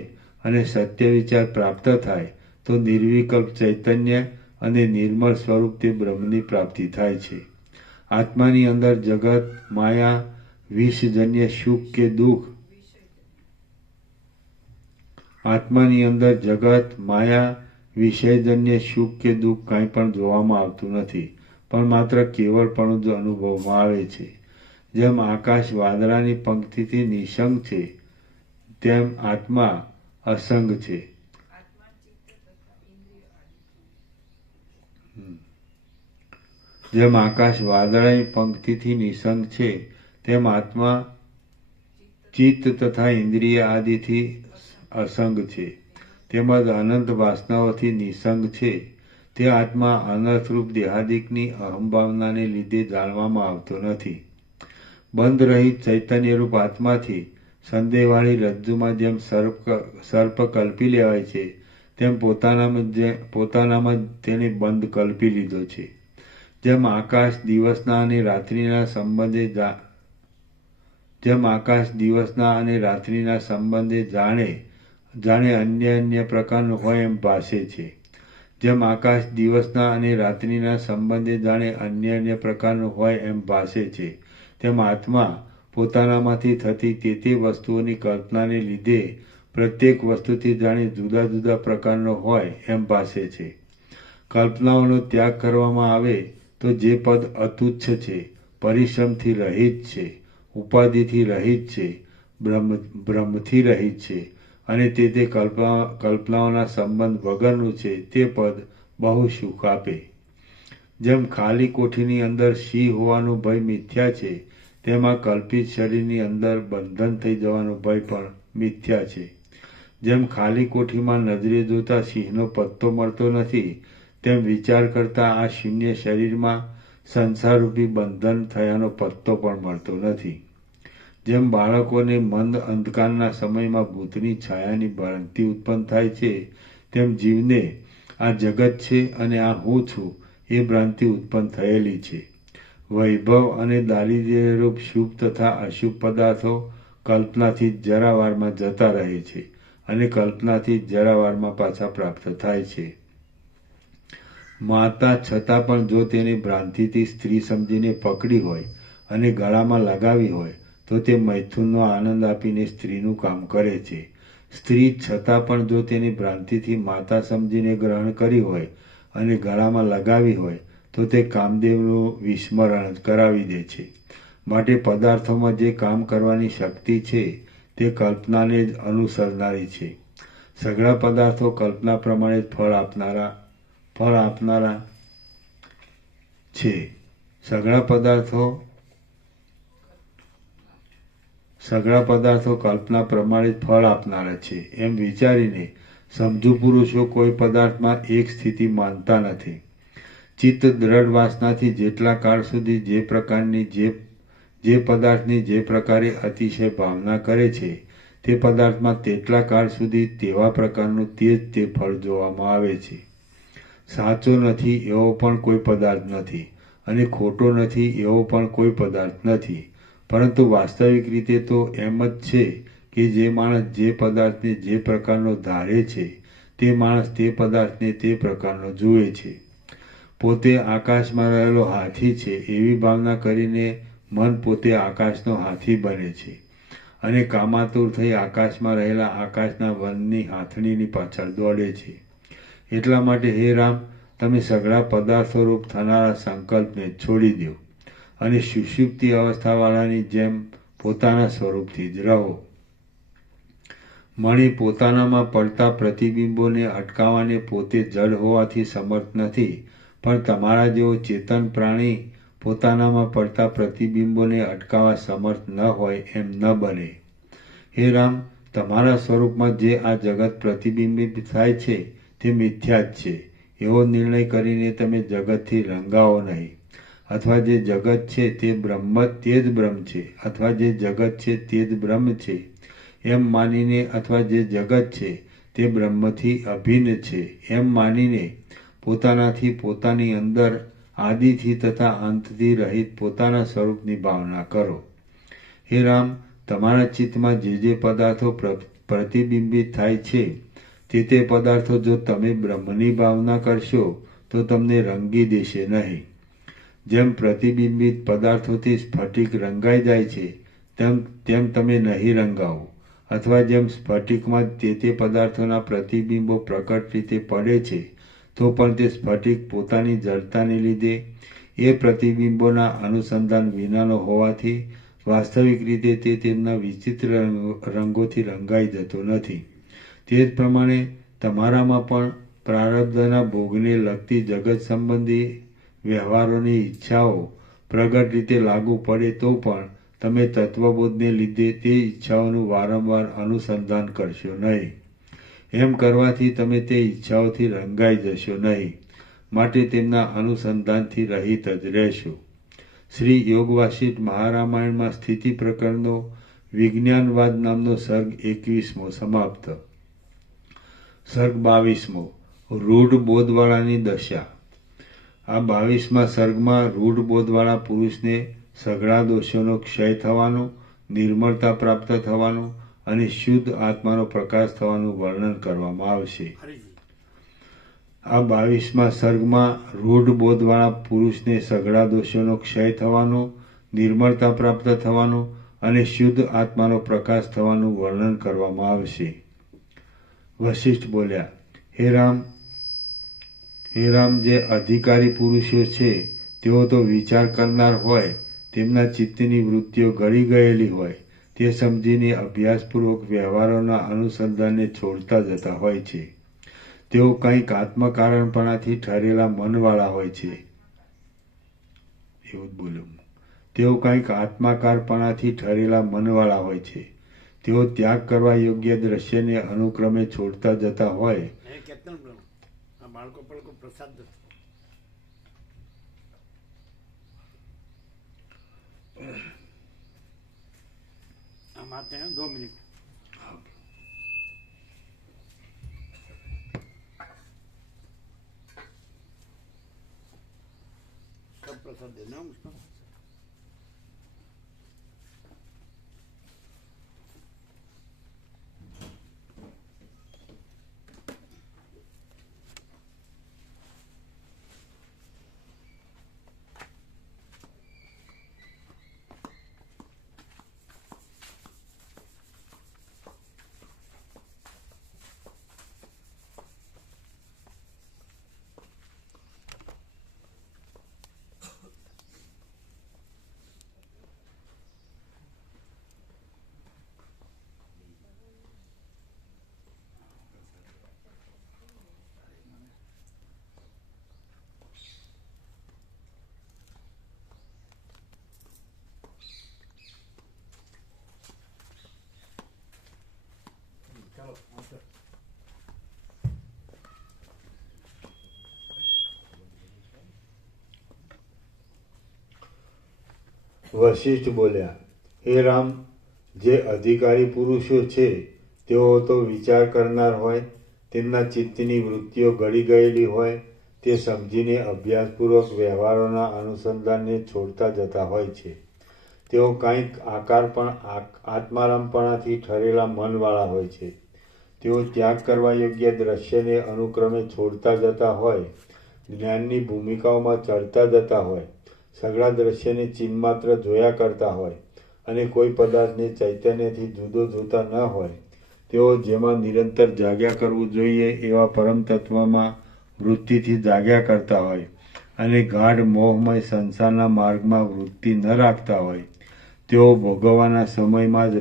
અને સત્ય વિચાર પ્રાપ્ત થાય તો નિર્વિકલ્પ ચૈતન્ય અને નિર્મળ સ્વરૂપ તે બ્રહ્મની પ્રાપ્તિ થાય છે. આત્માની અંદર જગત, માયા, વિષજન્ય સુખ કે દુઃખ આત્માની અંદર જગત, માયા, વિષયજન્ય સુખ કે દુઃખ કાંઈ પણ જોવામાં આવતું નથી પણ માત્ર કેવળપણું જ અનુભવમાં આવે છે. જેમ આકાશ વાદળાની પંક્તિથી નિસંગ છે તેમ આત્મા અસંગ છે. જેમ આકાશ વાદળાની પંક્તિથી નિસંગ છે તેમ આત્મા ચિત્ત તથા ઇન્દ્રિય આદિથી અસંગ છે, તેમજ અનંત વાસનાઓથી નિસંગ છે. તે આત્મા અનર્થરૂપ દેહાદિકની અહંભાવનાને લીધે જાણવામાં આવતો નથી. બંધ રહિત ચૈતન્યરૂપ આત્માથી સંદેહવાળી રજ્જુમાં જેમ સર્પ કલ્પી લેવાય છે, તેમ પોતાનામાં જ તેને બંધ કલ્પી લીધો છે. જેમ આકાશ દિવસના અને રાત્રિના સંબંધે જાણે અન્ય પ્રકારનું હોય એમ ભાસે છે. જેમ આકાશ દિવસના અને રાત્રિના સંબંધે જાણે અન્ય પ્રકારનું હોય એમ ભાસે છે, તેમ આત્મા પોતાનામાંથી થતી તે વસ્તુઓની કલ્પનાને લીધે પ્રત્યેક વસ્તુથી જાણે જુદા જુદા પ્રકારનો હોય એમ ભાસે છે. કલ્પનાઓનો ત્યાગ કરવામાં આવે તો જે પદ અતુચ્છ છે, પરિશ્રમથી રહિત છે, ઉપાધિથી રહિત છે, ભ્રમથી રહિત છે અને તે કલ્પનાઓના સંબંધ વગરનું છે, તે પદ બહુ સુખ આપે. જેમ ખાલી કોઠીની અંદર સિંહ હોવાનો ભય મિથ્યા છે, તેમાં કલ્પિત શરીરની અંદર બંધન થઈ જવાનો ભય પણ મિથ્યા છે. જેમ ખાલી કોઠીમાં નજરે જોતા સિંહનો પત્તો મળતો નથી, તેમ વિચાર કરતા આ શૂન્ય શરીરમાં સંસારરૂપી બંધન થયાનો પત્તો પણ મળતો નથી. જેમ બાળકોને મંદ અંધકારના સમયમાં ભૂતની છાયાની ભ્રાંતિ ઉત્પન્ન થાય છે, તેમ જીવને આ જગત છે અને આ હું છું એ ભ્રાંતિ ઉત્પન્ન થયેલી છે. વૈભવ અને દારિદ્ર્યરૂપ શુભ તથા અશુભ પદાર્થો કલ્પનાથી જરાવારમાં જતા રહે છે અને કલ્પનાથી જરાવારમાં પાછા પ્રાપ્ત થાય છે. માતા છતાં પણ જો તેને ભ્રાંતિથી સ્ત્રી સમજીને પકડી હોય અને ગળામાં લગાવી હોય તો તે મૈથુનનો આનંદ આપીને સ્ત્રીનું કામ કરે છે. સ્ત્રી છતાં પણ જો તેને ભ્રાંતિથી માતા સમજીને ગ્રહણ કરી હોય અને ગળામાં લગાવી હોય તો તે કામદેવનું વિસ્મરણ કરાવી દે છે. માટે પદાર્થોમાં જે કામ કરવાની શક્તિ છે તે કલ્પનાને જ અનુસરનારી છે. સઘળા પદાર્થો કલ્પના પ્રમાણે જ ફળ આપનારા છે. સઘળા પદાર્થો કલ્પના પ્રમાણે જ ફળ આપનારા છે એમ વિચારીને સમજુ પુરુષો કોઈ પદાર્થમાં એક સ્થિતિ માનતા નથી. ચિત્ત દ્રઢ વાસનાથી જેટલા કાળ સુધી જે પદાર્થની જે પ્રકારે અતિશય ભાવના કરે છે, તે પદાર્થમાં તેટલા કાળ સુધી તેવા પ્રકારનું તે ફળ જોવામાં આવે છે. સાચો નથી એવો પણ કોઈ પદાર્થ નથી અને ખોટો નથી એવો પણ કોઈ પદાર્થ નથી, પરંતુ વાસ્તવિક રીતે તો એમ જ છે કે જે માણસ જે પદાર્થને જે પ્રકારનો ધારે છે, તે માણસ તે પદાર્થને તે પ્રકારનો જુએ છે. પોતે આકાશમાં રહેલો હાથી છે એવી ભાવના કરીને મન પોતે આકાશનો હાથી બને છે અને કામાતુર થઈ આકાશમાં રહેલા આકાશના વનની હાથણીની પાછળ દોડે છે. એટલા માટે હે રામ, તમે સઘળા પદાર્થોરૂપ થનારા સંકલ્પને છોડી દો અને સુષુપ્તિ અવસ્થાવાળાની જેમ પોતાના સ્વરૂપથી જ રહો. મણિ પોતાનામાં પડતા પ્રતિબિંબોને અટકાવવાને પોતે જડ હોવાથી સમર્થ નથી, પણ તમારા જેવો ચેતન પ્રાણી પોતાનામાં પડતા પ્રતિબિંબોને અટકાવવા સમર્થ ન હોય એમ ન બને. હે રામ, તમારા સ્વરૂપમાં જે આ જગત પ્રતિબિંબિત થાય છે તે મિથ્યા જ છે એવો નિર્ણય કરીને તમે જગતથી રંગાવો નહીં. અથવા જે જગત છે તે જ બ્રહ્મ છે, અથવા જે જગત છે તે જ બ્રહ્મ છે એમ માનીને, અથવા જે જગત છે તે બ્રહ્મથી અભિન્ન છે એમ માનીને પોતાનાથી પોતાની અંદર આદિથી તથા અંતથી રહિત પોતાના સ્વરૂપની ભાવના કરો. હે રામ, તમારા ચિત્તમાં જે પદાર્થો પ્રતિબિંબિત થાય છે તે પદાર્થો જો તમે બ્રહ્મની ભાવના કરશો તો તમને રંગી દેશે નહીં. જેમ પ્રતિબિંબિત પદાર્થોથી સ્ફટિક રંગાઈ જાય છે તેમ તમે નહીં રંગાવો. અથવા જેમ સ્ફટિકમાં તે પદાર્થોના પ્રતિબિંબો પ્રકટ રીતે પડે છે તો પણ તે સ્ફટિક પોતાની જડતાને લીધે એ પ્રતિબિંબોના અનુસંધાન વિનાનો હોવાથી વાસ્તવિક રીતે તે તેમના વિચિત્ર રંગોથી રંગાઈ જતો નથી. તે જ પ્રમાણે તમારામાં પણ પ્રારબ્ધના ભોગને લગતી જગત સંબંધી વ્યવહારોની ઈચ્છાઓ પ્રગટ રીતે લાગુ પડે તો પણ તમે તત્વબોધને લીધે તે ઈચ્છાઓનું વારંવાર અનુસંધાન કરશો નહીં. એમ કરવાથી તમે તે ઈચ્છાઓથી રંગાઈ જશો નહીં, માટે તેમના અનુસંધાનથી રહિત જ રહેશો. શ્રી યોગ વાસિષ્ઠ મહારામાયણમાં સ્થિતિ પ્રકરણનો વિજ્ઞાનવાદ નામનો સર્ગ 21મો સમાપ્ત. સર્ગ 22મો રૂઢ બોધવાળાની દશા. આ 22મા સર્ગમાં રૂઢ બોધવાળા પુરુષને સઘળા દોષોનો ક્ષય થવાનો, નિર્મળતા પ્રાપ્ત થવાનો અને શુદ્ધ આત્માનો પ્રકાશ થવાનું વર્ણન કરવામાં આવશે. આ 22મા સર્ગમાં રૂઢ બોધવાળા પુરુષને સઘળા દોષોનો ક્ષય થવાનો, નિર્મળતા પ્રાપ્ત થવાનો અને શુદ્ધ આત્માનો પ્રકાશ થવાનું વર્ણન કરવામાં આવશે. વશિષ્ઠ બોલ્યા, હે રામ, જે અધિકારી પુરુષો છે તેઓ તો વિચાર કરનાર હોય, તેમના ચિત્તની વૃત્તિઓ ગળી ગયેલી હોય તે સમજીને અભ્યાસપૂર્વક વ્યવહારોના અનુસંધાનને છોડતા જતા હોય છે. તેઓ કંઈક આત્મકારણપણાથી ઠરેલા મનવાળા હોય છે. એવું જ બોલ્યું. તેઓ કંઈક આત્માકારપણાથી ઠરેલા મનવાળા હોય છે. તેઓ ત્યાગ કરવા યોગ્ય દ્રશ્યને અનુક્રમે છોડતા જતા હોય. બાળકો પળકો પ્રસાદ हम आते हैं 2 मिनट. सब प्रसाद देना उसको. વશિષ્ઠ બોલ્યા, હે રામ, જે અધિકારી પુરુષો છે તેઓ તો વિચાર કરનાર હોય, તેમના ચિત્તની વૃત્તિઓ ગળી ગયેલી હોય તે સમજીને અભ્યાસપૂર્વક વ્યવહારોના અનુસંધાનને છોડતા જતા હોય છે. તેઓ કંઈક આત્મારામપણાથી ઠરેલા મનવાળા હોય છે. તેઓ ત્યાગ કરવા યોગ્ય દ્રશ્યને અનુક્રમે છોડતા જતા હોય, જ્ઞાનની ભૂમિકાઓમાં ચડતા જતા હોય, સઘળા દ્રશ્યને ચિન્માત્ર જોયા કરતા હોય અને કોઈ પદાર્થને ચૈતન્યથી જુદો જોતા ન હોય. તેઓ જેમાં નિરંતર જાગ્યા કરવું જોઈએ એવા પરમ તત્વમાં વૃત્તિથી જાગ્યા કરતા હોય અને ગાઢ મોહમય સંસારના માર્ગમાં વૃત્તિ ન રાખતા હોય. તેઓ ભોગવવાના સમયમાં જ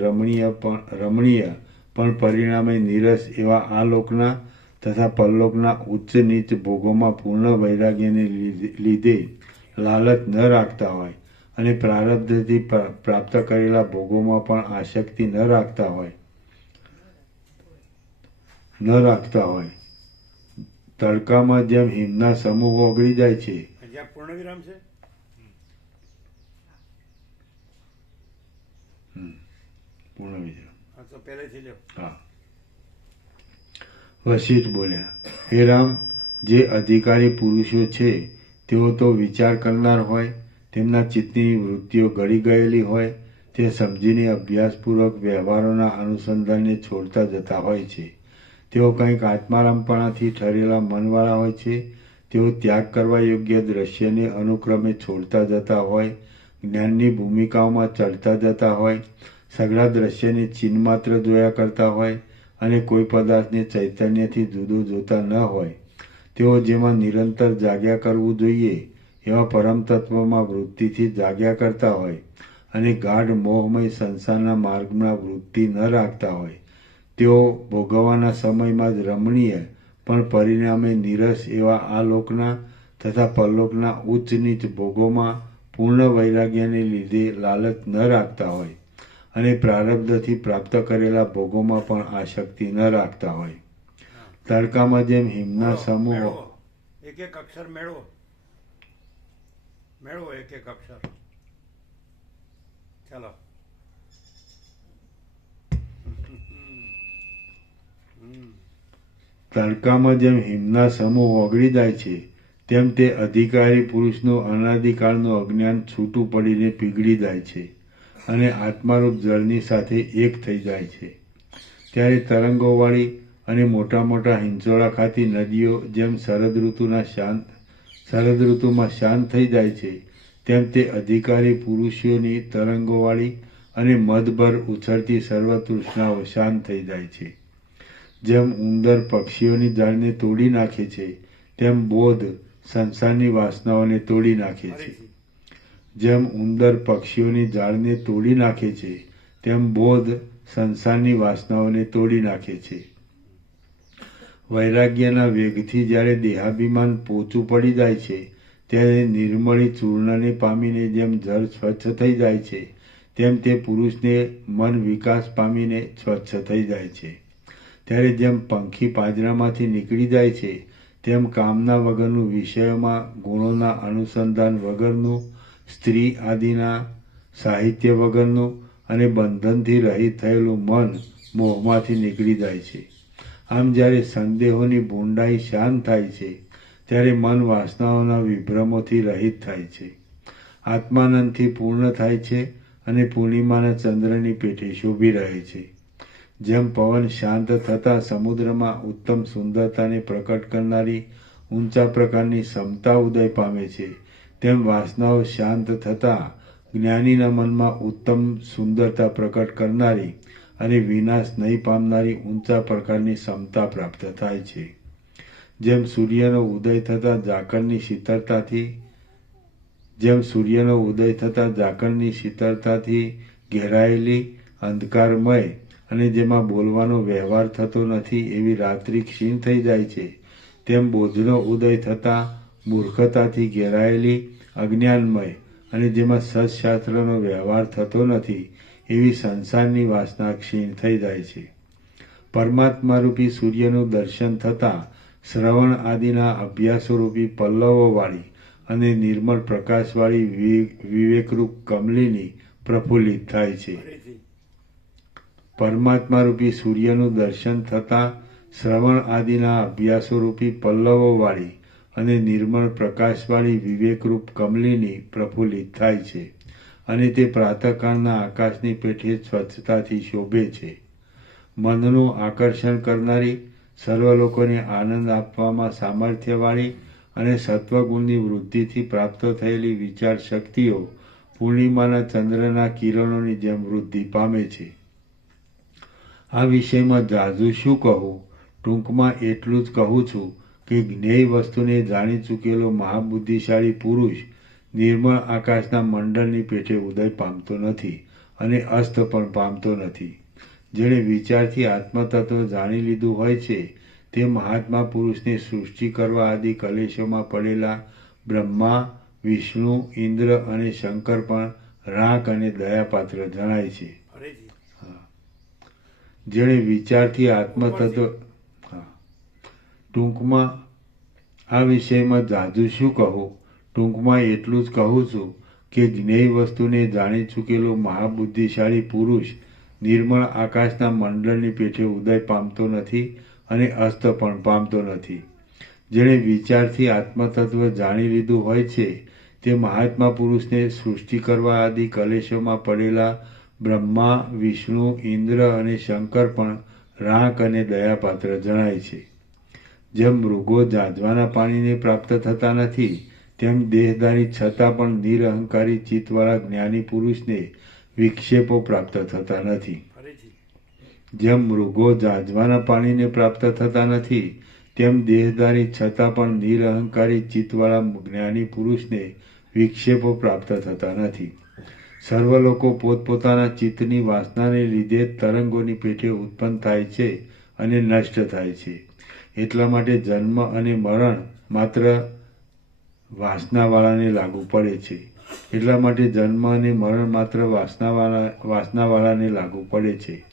રમણીય પણ પરિણામે નીરસ એવા આ લોકના તથા પરલોકના ઉચ્ચ નીચ ભોગોમાં પૂર્ણ વૈરાગ્યને લીધે લાલચ ન રાખતા હોય અને પ્રારબ્ધથી પ્રાપ્ત કરેલા ભોગોમાં પણ આસક્તિ ન રાખતા હોય. તડકામાં જેમ હિમના સમૂહો ઓગળી જાય છે. પૂર્ણ વિરામ છે. પૂર્ણ વિરામ. તો પહેલેથી લ્યો. હા. વશિષ્ઠ બોલ્યા, હે રામ, જે અધિકારી પુરુષો છે તેઓ તો વિચાર કરનાર હોય, તેમના ચિત્તની વૃત્તિઓ ગળી ગયેલી હોય તે સમજીને અભ્યાસપૂર્વક વ્યવહારોના અનુસંધાનને છોડતા જતા હોય છે. તેઓ કંઈક આત્મારામપણાથી ઠરેલા મનવાળા હોય છે. તેઓ ત્યાગ કરવા યોગ્ય દ્રશ્યને અનુક્રમે છોડતા જતા હોય, જ્ઞાનની ભૂમિકાઓમાં ચડતા જતા હોય, સઘળા દ્રશ્યને ચિન્માત્ર જોયા કરતા હોય અને કોઈ પદાર્થને ચૈતન્યથી જુદો જોતા ન હોય. તેઓ જેમાં નિરંતર જાગ્યા કરવું જોઈએ એવા પરમ તત્વમાં વૃત્તિથી જાગ્યા કરતા હોય અને ગાઢ મોહમય સંસારના માર્ગમાં વૃત્તિ ન રાખતા હોય. તેઓ ભોગવવાના સમયમાં જ રમણીય પણ પરિણામે નીરસ એવા આ લોકના તથા પરલોકના ઉચ્ચ નીચ ભોગોમાં પૂર્ણ વૈરાગ્યને લીધે લાલચ ન રાખતા હોય અને પ્રારબ્ધથી પ્રાપ્ત કરેલા ભોગોમાં પણ આસક્તિ ન રાખતા હોય. તડકામાં જેમ હિમના સમૂહો મેળવો. એક એક અક્ષર મેળવો. મેળવો એક એક અક્ષર. ચાલો. તડકામાં જેમ હિમના સમૂહ ઓગળી જાય છે તેમ તે અધિકારી પુરુષનું અનાદિકાળનું અજ્ઞાન છૂટું પડીને પીગળી જાય છે અને આત્મારૂપ જળની સાથે એક થઈ જાય છે. ત્યારે તરંગોવાળી અને મોટા મોટા હિંચોળા ખાતી નદીઓ જેમ શરદ ઋતુમાં શાંત થઈ જાય છે તેમ તે અધિકારી પુરુષોની તરંગોવાળી અને મદભર ઉછળતી સર્વ તૃષ્ણાઓ શાંત થઈ જાય છે. જેમ ઉંદર પક્ષીઓની જાળને તોડી નાખે છે તેમ બોધ સંસારની વાસનાઓને તોડી નાખે છે. જેમ ઉંદર પક્ષીઓની જાળને તોડી નાખે છે તેમ બોધ સંસારની વાસનાઓને તોડી નાખે છે. વૈરાગ્યના વેગથી જ્યારે દેહાભિમાન પોચું પડી જાય છે ત્યારે નિર્મળી ચૂર્ણને પામીને જેમ જળ સ્વચ્છ થઈ જાય છે તેમ તે પુરુષને મન વિકાસ પામીને સ્વચ્છ થઈ જાય છે. ત્યારે જેમ પંખી પાંજરામાંથી નીકળી જાય છે તેમ કામના વગરનું વિષયોમાં ગુણોના અનુસંધાન વગરનું, સ્ત્રી આદિના સાહિત્ય વગરનું અને બંધનથી રહિત થયેલું મન મોહમાંથી નીકળી જાય છે. આમ જ્યારે સંદેહોની ભૂંડાઈ શાંત થાય છે ત્યારે મન વાસનાઓના વિભ્રમોથી રહિત થાય છે, આત્માનંદથી પૂર્ણ થાય છે અને પૂર્ણિમાના ચંદ્રની પેઠે શોભી રહે છે. જેમ પવન શાંત થતાં સમુદ્રમાં ઉત્તમ સુંદરતાને પ્રકટ કરનારી ઊંચા પ્રકારની ક્ષમતા ઉદય પામે છે તેમ વાસનાઓ શાંત થતાં જ્ઞાનીના મનમાં ઉત્તમ સુંદરતા પ્રકટ કરનારી અને વિનાશ નહીં પામનારી ઊંચા પ્રકારની ક્ષમતા પ્રાપ્ત થાય છે. જેમ સૂર્યનો ઉદય થતાં ઝાકળની શીતળતાથી ઘેરાયેલી અંધકારમય અને જેમાં બોલવાનો વ્યવહાર થતો નથી એવી રાત્રિ ક્ષીણ થઈ જાય છે તેમ બોધનો ઉદય થતાં મૂર્ખતાથી ઘેરાયેલી અજ્ઞાનમય અને જેમાં સત્શાસ્ત્રનો વ્યવહાર થતો નથી એવી સંસારની વાસના ક્ષીણ થઈ જાય છે. પરમાત્મારૂપી સૂર્યનું દર્શન થતાં શ્રવણ આદિના અભ્યાસોરૂપી પલ્લવોવાળી અને નિર્મળ પ્રકાશવાળી વિવેકરૂપ કમલિની પ્રફુલ્લિત થાય છે. પરમાત્મારૂપી સૂર્યનું દર્શન થતાં શ્રવણ આદિના અભ્યાસોરૂપી પલ્લવોવાળી અને નિર્મળ પ્રકાશવાળી વિવેકરૂપ કમલિની પ્રફુલ્લિત થાય છે અને તે પ્રાતઃકાળના આકાશની પેઠે સ્વચ્છતાથી શોભે છે. મનનું આકર્ષણ કરનારી, સર્વ લોકોને આનંદ આપવામાં સામર્થ્યવાળી અને સત્વગુણની વૃદ્ધિથી પ્રાપ્ત થયેલી વિચાર શક્તિઓ પૂર્ણિમાના ચંદ્રના કિરણોની જેમ વૃદ્ધિ પામે છે. આ વિષયમાં ઝાઝું શું કહું, ટૂંકમાં એટલું જ કહું છું કે જ્ઞેય વસ્તુને જાણી ચૂકેલો મહાબુદ્ધિશાળી પુરુષ નિર્મળ આકાશના મંડળની પેઠે ઉદય પામતો નથી અને અસ્ત પણ પામતો નથી. જેણે વિચારથી આત્મતત્વ જાણી લીધું હોય છે તે મહાત્મા પુરુષને સૃષ્ટિ કરવા આદિ કલેશોમાં પડેલા બ્રહ્મા, વિષ્ણુ, ઇન્દ્ર અને શંકર પણ રાખ અને દયાપાત્ર જણાય છે. જેણે વિચારથી આત્મતત્વ ટૂંકમાં આ વિષયમાં ઝાઝું શું કહું, ટૂંકમાં એટલું જ કહું છું કે જ્ઞેય વસ્તુને જાણી ચૂકેલો મહાબુદ્ધિશાળી પુરુષ નિર્મળ આકાશના મંડળની પેઠે ઉદય પામતો નથી અને અસ્ત પણ પામતો નથી. જેણે વિચારથી આત્મતત્વ જાણી લીધું હોય છે તે મહાત્મા પુરુષને સૃષ્ટિ કરવા આદિ કલેશોમાં પડેલા બ્રહ્મા, વિષ્ણુ, ઇન્દ્ર અને શંકર પણ રાખ અને દયાપાત્ર જણાય છે. જેમ મૃગો ઝાંઝવાના પાણીને પ્રાપ્ત થતા નથી તેમ દેહધારી છતાં પણ નિરહંકારી ચિત્તવાળા જ્ઞાની પુરુષને વિક્ષેપો પ્રાપ્ત થતા નથી. જેમ મૃગો ઝાંઝવાના પાણીને પ્રાપ્ત થતા નથી તેમ દેહધારી છતાં પણ નિરહંકારી ચિત્તવાળા જ્ઞાની પુરુષને વિક્ષેપો પ્રાપ્ત થતા નથી. સર્વ લોકો પોતપોતાના ચિત્તની વાસનાને લીધે તરંગોની પેઠે ઉત્પન્ન થાય છે અને નષ્ટ થાય છે. એટલા માટે જન્મ અને મરણ માત્ર વાસનાવાળાને લાગુ પડે છે. એટલા માટે જન્મ અને મરણ માત્ર વાસનાવાળાને લાગુ પડે છે,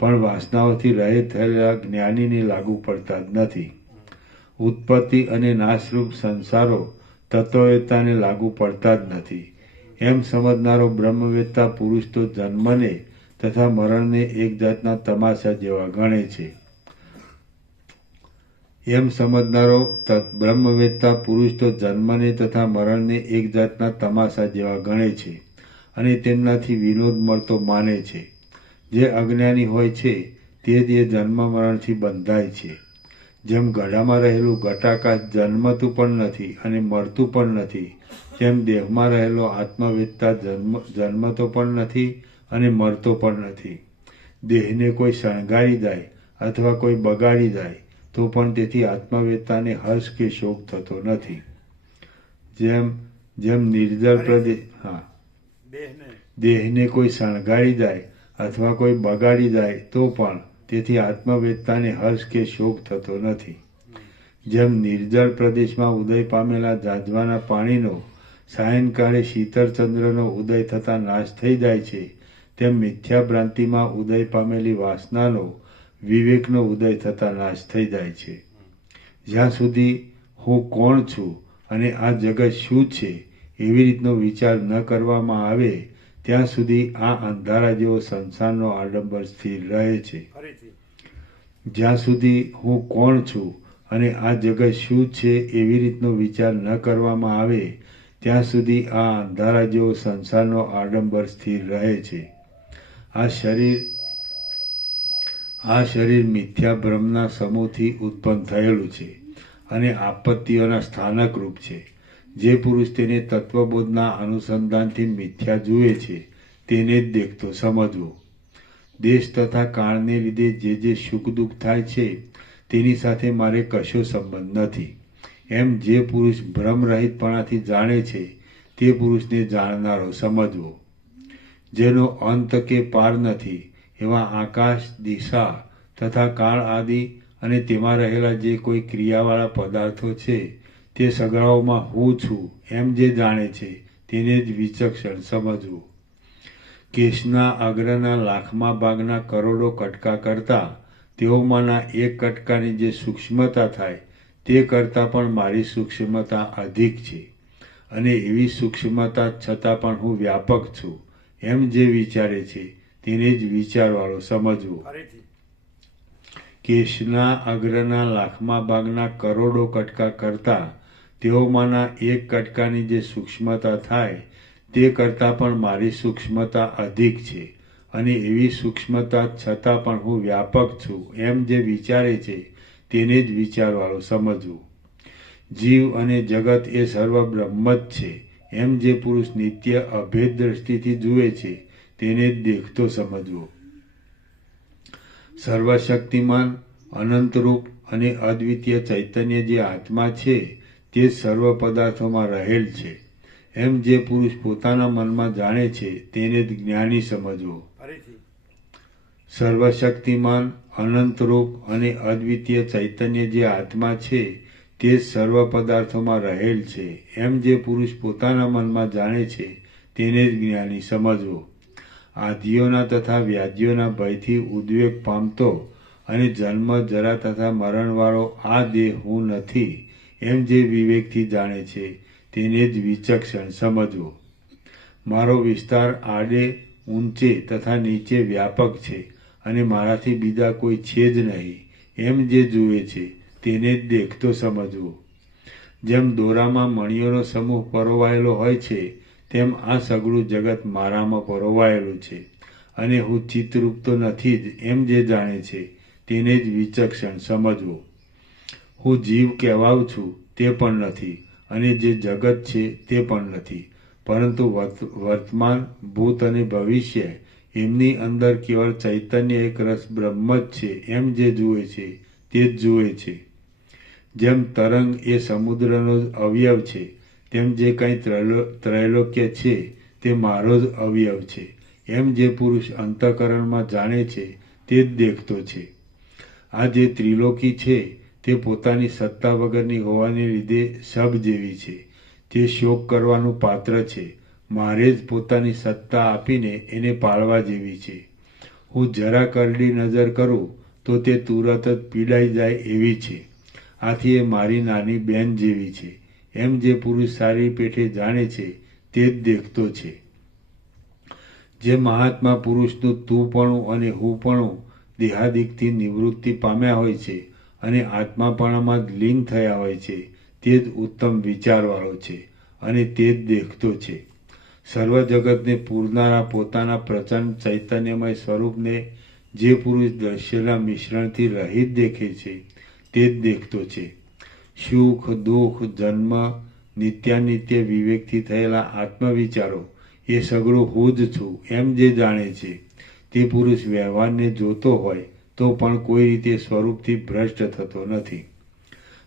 પણ વાસનાઓથી રહિત થયેલા જ્ઞાનીને લાગુ પડતા જ નથી. ઉત્પત્તિ અને નાશરૂપ સંસારો તત્વવેત્તાને લાગુ પડતા જ નથી. એમ સમજનારો બ્રહ્મવેત્તા પુરુષ તો જન્મને તથા મરણને એક જાતના તમાશા જેવા ગણે છે. એમ સમજનારો બ્રહ્મવેત્તા પુરુષ તો જન્મને તથા મરણને એક જાતના તમાશા જેવા ગણે છે અને તેમનાથી વિનોદ મળતો માને છે. જે અજ્ઞાની હોય છે તે જ એ જન્મ મરણથી બંધાય છે. જેમ ગળામાં રહેલું ઘટાકાશ જન્મતું પણ નથી અને મરતું પણ નથી, તેમ દેહમાં રહેલો આત્મવેત્તા જન્મતો પણ નથી અને મરતો પણ નથી. દેહને કોઈ શણગારી જાય અથવા કોઈ બગાડી જાય તો પણ તેથી આત્મવેત્તાને હર્ષ કે શોક થતો નથી. જેમ નિર્જળ પ્રદેશ દેહને કોઈ શણગારી જાય અથવા કોઈ બગાડી જાય તો પણ તેથી આત્મવેત્તાને હર્ષ કે શોક થતો નથી. જેમ નિર્જળ પ્રદેશમાં ઉદય પામેલા જાજવાના પાણીનો સાયંકાળે શીતળ ચંદ્રનો ઉદય થતાં નાશ થઈ જાય છે, તેમ મિથ્યા ભ્રાંતિમાં ઉદય પામેલી વાસનાનો વિવેકનો ઉદય થતાં નાશ થઈ જાય છે. જ્યાં સુધી હું કોણ છું અને આ જગત શું છે એવી રીતનો વિચાર ન કરવામાં આવે ત્યાં સુધી આ અંધારા જેવો સંસારનો આડંબર સ્થિર રહે છે. જ્યાં સુધી હું કોણ છું અને આ જગત શું છે એવી રીતનો વિચાર ન કરવામાં આવે ત્યાં સુધી આ અંધારા જેવો સંસારનો આડંબર સ્થિર રહે છે. આ શરીર મિથ્યા ભ્રમના સમૂહથી ઉત્પન્ન થયેલું છે અને આપત્તિઓના સ્થાનક રૂપ છે. જે પુરુષ તેને તત્વબોધના અનુસંધાનથી મિથ્યા જુએ છે તેને જ દેખતો સમજવો. દેશ તથા કાળને લીધે જે સુખ દુઃખ થાય છે તેની સાથે મારે કશો સંબંધ નથી. એમ જે પુરુષ ભ્રમરહિતપણાથી જાણે છે તે પુરુષને જાણનારો સમજવો. જેનો અંત કે પાર નથી એવા આકાશ, દિશા તથા કાળ આદિ અને તેમાં રહેલા જે કોઈ ક્રિયાવાળા પદાર્થો છે તે સગળાઓમાં હું છું એમ જે જાણે છે તેને જ વિચક્ષણ સમજવું. કેશના અગ્રના લાખમાં ભાગના કરોડો કટકા કરતાં તેઓમાંના એક કટકાની જે સૂક્ષ્મતા થાય તે કરતાં પણ મારી સૂક્ષ્મતા અધિક છે અને એવી સૂક્ષ્મતા છતાં પણ હું વ્યાપક છું એમ જે વિચારે છે તેને જ વિચારવાળો સમજવો. કેશના અગ્રના લાખમાં ભાગના કરોડો કટકા કરતાં તેઓમાંના એક કટકાની જે સૂક્ષ્મતા થાય તે કરતાં પણ મારી સૂક્ષ્મતા અધિક છે અને એવી સૂક્ષ્મતા છતાં પણ હું વ્યાપક છું એમ જે વિચારે છે તેને જ વિચારવાળો સમજવું. જીવ અને જગત એ સર્વ બ્રહ્મ જ છે એમ જે પુરુષ નિત્ય અભેદ દ્રષ્ટિથી જુએ છે તેને જ દેખતો સમજવો. સર્વશક્તિમાન, અનંતરૂપ અને અદ્વિતીય ચૈતન્ય જે આત્મા છે તે સર્વ પદાર્થોમાં રહેલ છે એમ જે પુરુષ પોતાના મનમાં જાણે છે તેને જ જ્ઞાની સમજવો. સર્વશક્તિમાન, અનંતરૂપ અને અદ્વિતીય ચૈતન્ય જે આત્મા છે તે સર્વ પદાર્થોમાં રહેલ છે એમ જે પુરુષ પોતાના મનમાં જાણે છે તેને જ જ્ઞાની સમજવો. આધિઓના તથા વ્યાધિઓના ભયથી ઉદ્વેગ પામતો અને જન્મ, જરા તથા મરણવાળો આ દેહ હું નથી એમ જે વિવેકથી જાણે છે તેને જ વિચક્ષણ સમજવો. મારો વિસ્તાર આડે, ઊંચે તથા નીચે વ્યાપક છે અને મારાથી બીજા કોઈ છે જ નહીં એમ જે જુએ છે તેને જ દેખતો સમજવો. જેમ દોરામાં મણીઓનો સમૂહ પરોવાયેલો હોય છે તેમ આ સગળું જગત મારામાં પરોવાયેલું છે અને હું ચિત્તરૂપ તો નથી જ એમ જે જાણે છે તેને જ વિચક્ષણ સમજવો. હું જીવ કહેવાઉં છું તે પણ નથી અને જે જગત છે તે પણ નથી, પરંતુ વર્તમાન, ભૂત અને ભવિષ્ય એમની અંદર કેવળ ચૈતન્ય એક રસ બ્રહ્મ જ છે એમ જે જુએ છે તે જ જુએ છે. જેમ તરંગ એ સમુદ્રનો જ અવયવ છે તેમ જે કંઈ ત્રૈલોક્ય છે તે મારો જ અવયવ છે એમ જે પુરુષ અંતઃકરણમાં જાણે છે તે જ દેખતો છે. આ જે ત્રિલોકી છે તે પોતાની સત્તા વગરની હોવાને લીધે શબ જેવી છે. તે શોક કરવાનું પાત્ર છે, મારે જ પોતાની સત્તા આપીને એને પાળવા જેવી છે. હું જરા કરડી નજર કરું તો તે તુરત જ પીડાઈ જાય એવી છે. આથી એ મારી નાની બહેન જેવી છે. એમ જે પુરુષ સારી પેઠે જાણે છે તે જ દેખતો છે. જે મહાત્મા પુરુષનું તુંપણું અને હુંપણું દેહાદિકથી નિવૃત્તિ પામ્યા હોય છે અને આત્માપણામાં જ લીન થયા હોય છે તે જ ઉત્તમ વિચારવાળો છે અને તે જ દેખતો છે. સર્વ જગતને પૂરનારા પોતાના પ્રચંડ ચૈતન્યમય સ્વરૂપને જે પુરુષ દ્રશ્યના મિશ્રણથી રહિત દેખે છે તે જ દેખતો છે. સુખ દુઃખ જન્મ નિત્યાનિત્ય વિવેકથી થયેલા આત્મવિચારો એ સગળું હું જ છું એમ જે જાણે છે તે પુરુષ વ્યવહારને જોતો હોય તો પણ કોઈ રીતે સ્વરૂપથી ભ્રષ્ટ થતો નથી.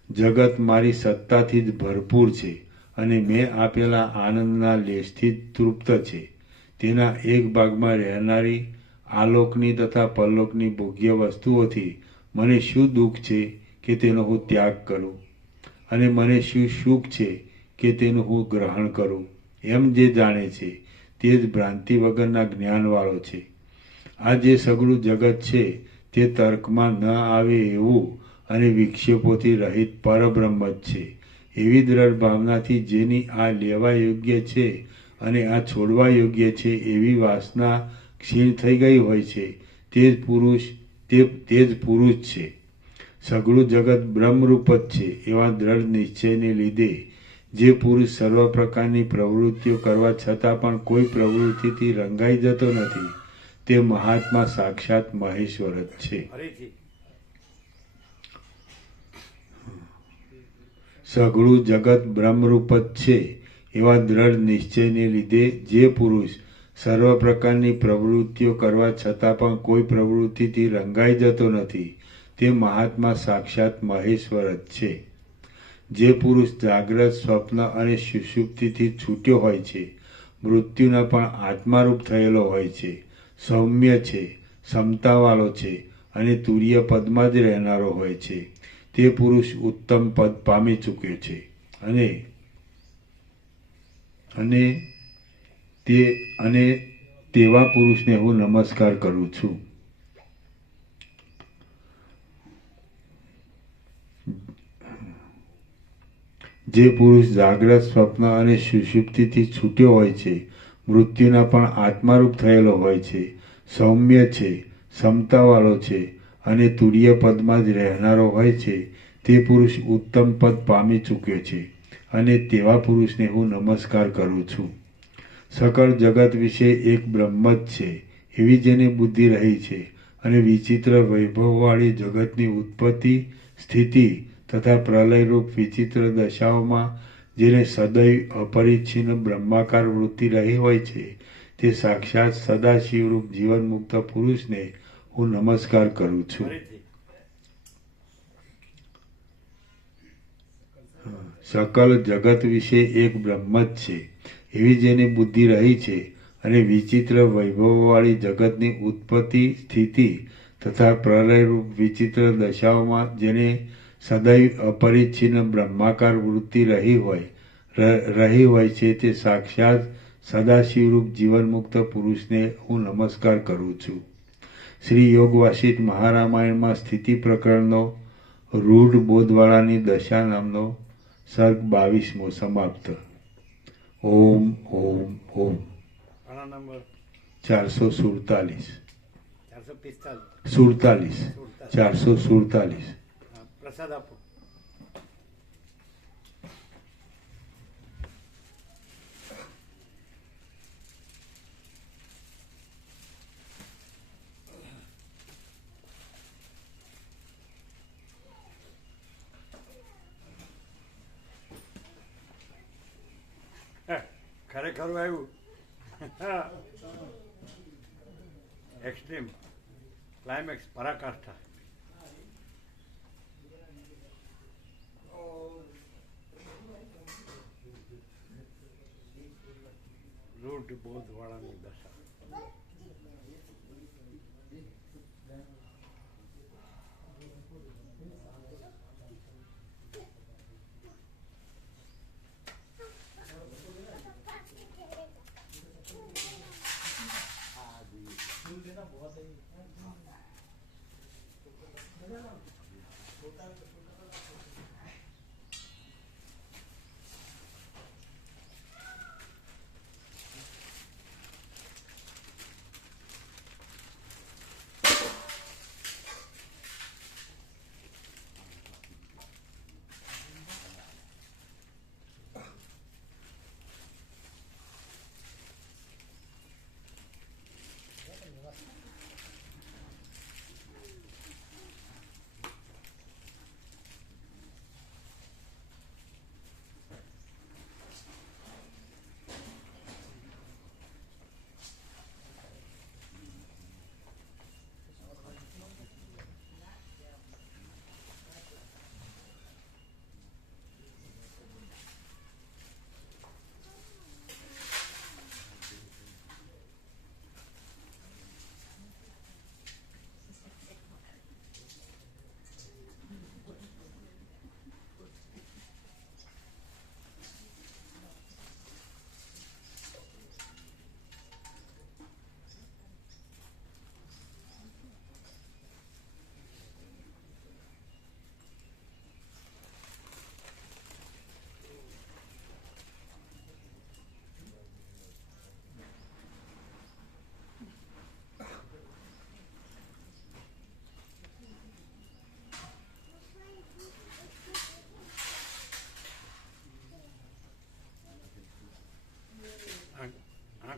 જગત મારી સત્તાથી જ ભરપૂર છે અને મેં આપેલા આનંદના લેશથી જ તૃપ્ત છે. તેના એક ભાગમાં રહેનારી આલોકની તથા પરલોકની ભોગ્ય વસ્તુઓથી મને શું દુઃખ છે કે તેનો હું ત્યાગ કરું, અને મને શું સુખ છે કે તેનું હું ગ્રહણ કરું, એમ જે જાણે છે તે જ ભ્રાંતિ વગરના જ્ઞાનવાળો છે. આ જે સગળું જગત છે તે તર્કમાં ન આવે એવું અને વિક્ષેપોથી રહિત પરબ્રહ્મ જ છે. એવી દ્રઢ ભાવનાથી જેની આ લેવા યોગ્ય છે અને આ છોડવા યોગ્ય છે એવી વાસના ક્ષીણ થઈ ગઈ હોય છે તે જ પુરુષ છે. સગળું જગત બ્રહ્મરૂપ જ છે એવા દ્રઢ નિશ્ચયને લીધે જે પુરુષ સર્વ પ્રકારની પ્રવૃત્તિઓ કરવા છતાં પણ કોઈ પ્રવૃત્તિથી રંગાઈ જતો નથી તે મહાત્મા સાક્ષાત મહેશ્વર જ છે. સઘળું જગત બ્રહ્મરૂપ જ છે એવા દ્રઢ નિશ્ચયને લીધે જે પુરુષ સર્વ પ્રકારની પ્રવૃત્તિઓ કરવા છતાં પણ કોઈ પ્રવૃત્તિથી રંગાઈ જતો નથી તે મહાત્મા સાક્ષાત મહેશ્વર જ છે. જે પુરુષ જાગ્રત સ્વપ્ન અને સુષુપ્તિથી છૂટ્યો હોય છે, મૃત્યુના પણ આત્મારૂપ થયેલો હોય છે, સૌમ્ય છે, સમતાવાળો છે અને તુર્ય પદમાં જ રહેનારો હોય છે તે પુરુષ ઉત્તમ પદ પામી ચૂક્યો છે અને તેવા પુરુષને હું નમસ્કાર કરું છું. જે પુરુષ જાગ્રત સ્વપ્ન અને સુષુપ્તિથી છૂટ્યો હોય છે, મૃત્યુના પણ આત્મારૂપ થયેલો હોય છે, સૌમ્ય છે, સમતાવાળો છે અને તુર્ય પદમાં જ રહેનારો હોય છે તે પુરુષ ઉત્તમ પદ પામી ચૂક્યો છે અને તેવા પુરુષને હું નમસ્કાર કરું છું. સકળ જગત વિશે એક બ્રહ્મ જ છે એવી જેને બુદ્ધિ રહી છે અને વિચિત્ર વૈભવવાળી જગતની ઉત્પત્તિ સ્થિતિ તથા પ્રલયરૂપ વિચિત્ર દશાઓમાં જેને સદૈવ અપરિચ્છિન્ન બ્રહ્માકાર વૃત્તિ રહી હોય છે તે સાક્ષાત સદાશિવરૂપ જીવનમુક્ત પુરુષને હું નમસ્કાર કરું છું. સકલ જગત વિશે એક બ્રહ્મ જ છે એવી જેને બુદ્ધિ રહી છે અને વિચિત્ર વૈભવવાળી જગતની ઉત્પત્તિ સ્થિતિ તથા પ્રલયરૂપ વિચિત્ર દશાઓમાં જેને સદૈવ અપરિચ્છિન્ન બ્રહ્માકાર વૃત્તિ રહી હોય છે તે સાક્ષાત સદાશિવરૂપ જીવનમુક્ત પુરુષને હું નમસ્કાર કરું છું. શ્રી યોગ વાસિષ્ઠ મહારામાયણમાં સ્થિતિ પ્રકરણનો રૂઢ બોધવાળાની દશા નામનો સર્ગ 22મો સમાપ્ત. ઓમ ઓમ ઓમ. 447 447. પ્રસાદ આપો. ખરેખર આવ્યું એક્સ્ટ્રીમ ક્લાઇમેક્સ પરાકાષ્ઠા. રૂઢ બોધવાળાની દશા.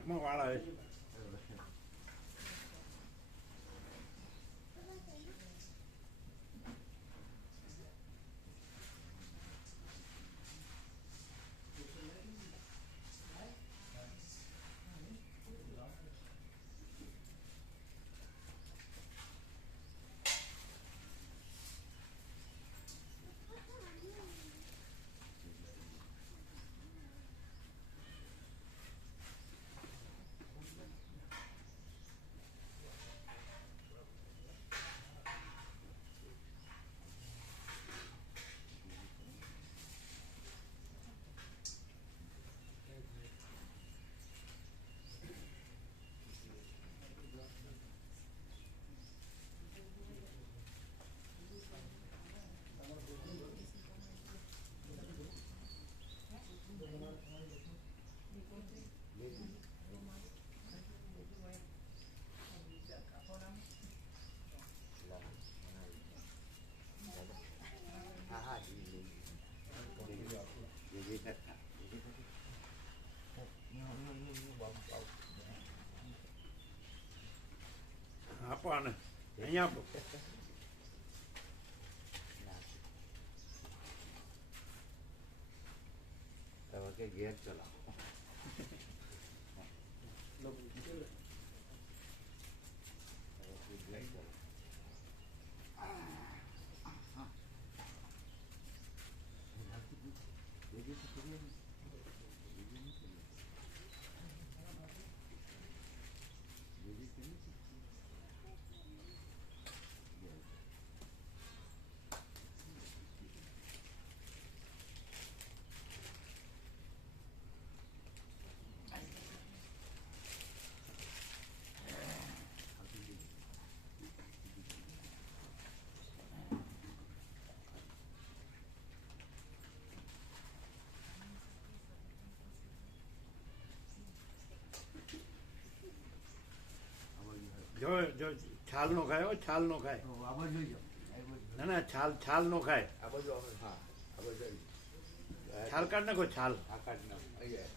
નાકમાં વાળ આવે છે. આપો આને અહીંયા આપો. કે ઘેર ચલાવો. જો જો છાલ નો ખાય હો, છાલ નો ખાય. આ બાજુ જોઈ જાઓ. ના ના છાલ છાલ નો ખાય. આ બાજુ આવે. હા આ બાજુ આવી. છાલ કાઢ નાખો છાલ. આ કાઢ નાખો. અહીંયા.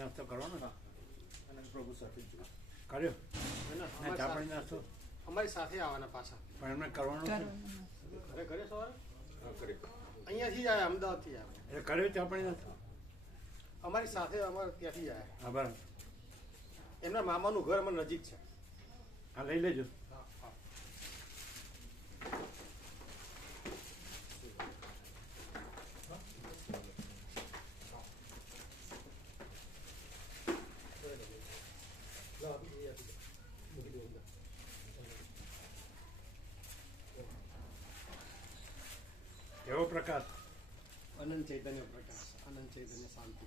નાસ્તો કરવાનો ને? અને પ્રભુ સાથે જ કર્યો એના ના ચા પાણી નાસ્તો અમારી સાથે આવવાના પાછા પણ એમને કરવાનો છે ઘરે ઘરે સવારે હા કરી અહીંયાથી જ આવ્યા અમદાવાદથી આવ્યા એટલે કર્યો ચા પાણી નાસ્તો? અમારી સાથે અમારે ત્યાંથી જ આવ્યા હા બરાબર. એમના મામાનું ઘર અમારે નજીક છે. હા લઈ લેજો. કેવો પ્રકાશ? અનંત ચૈતન્ય પ્રકાશ, અનંત ચૈતન્ય શાંતિ.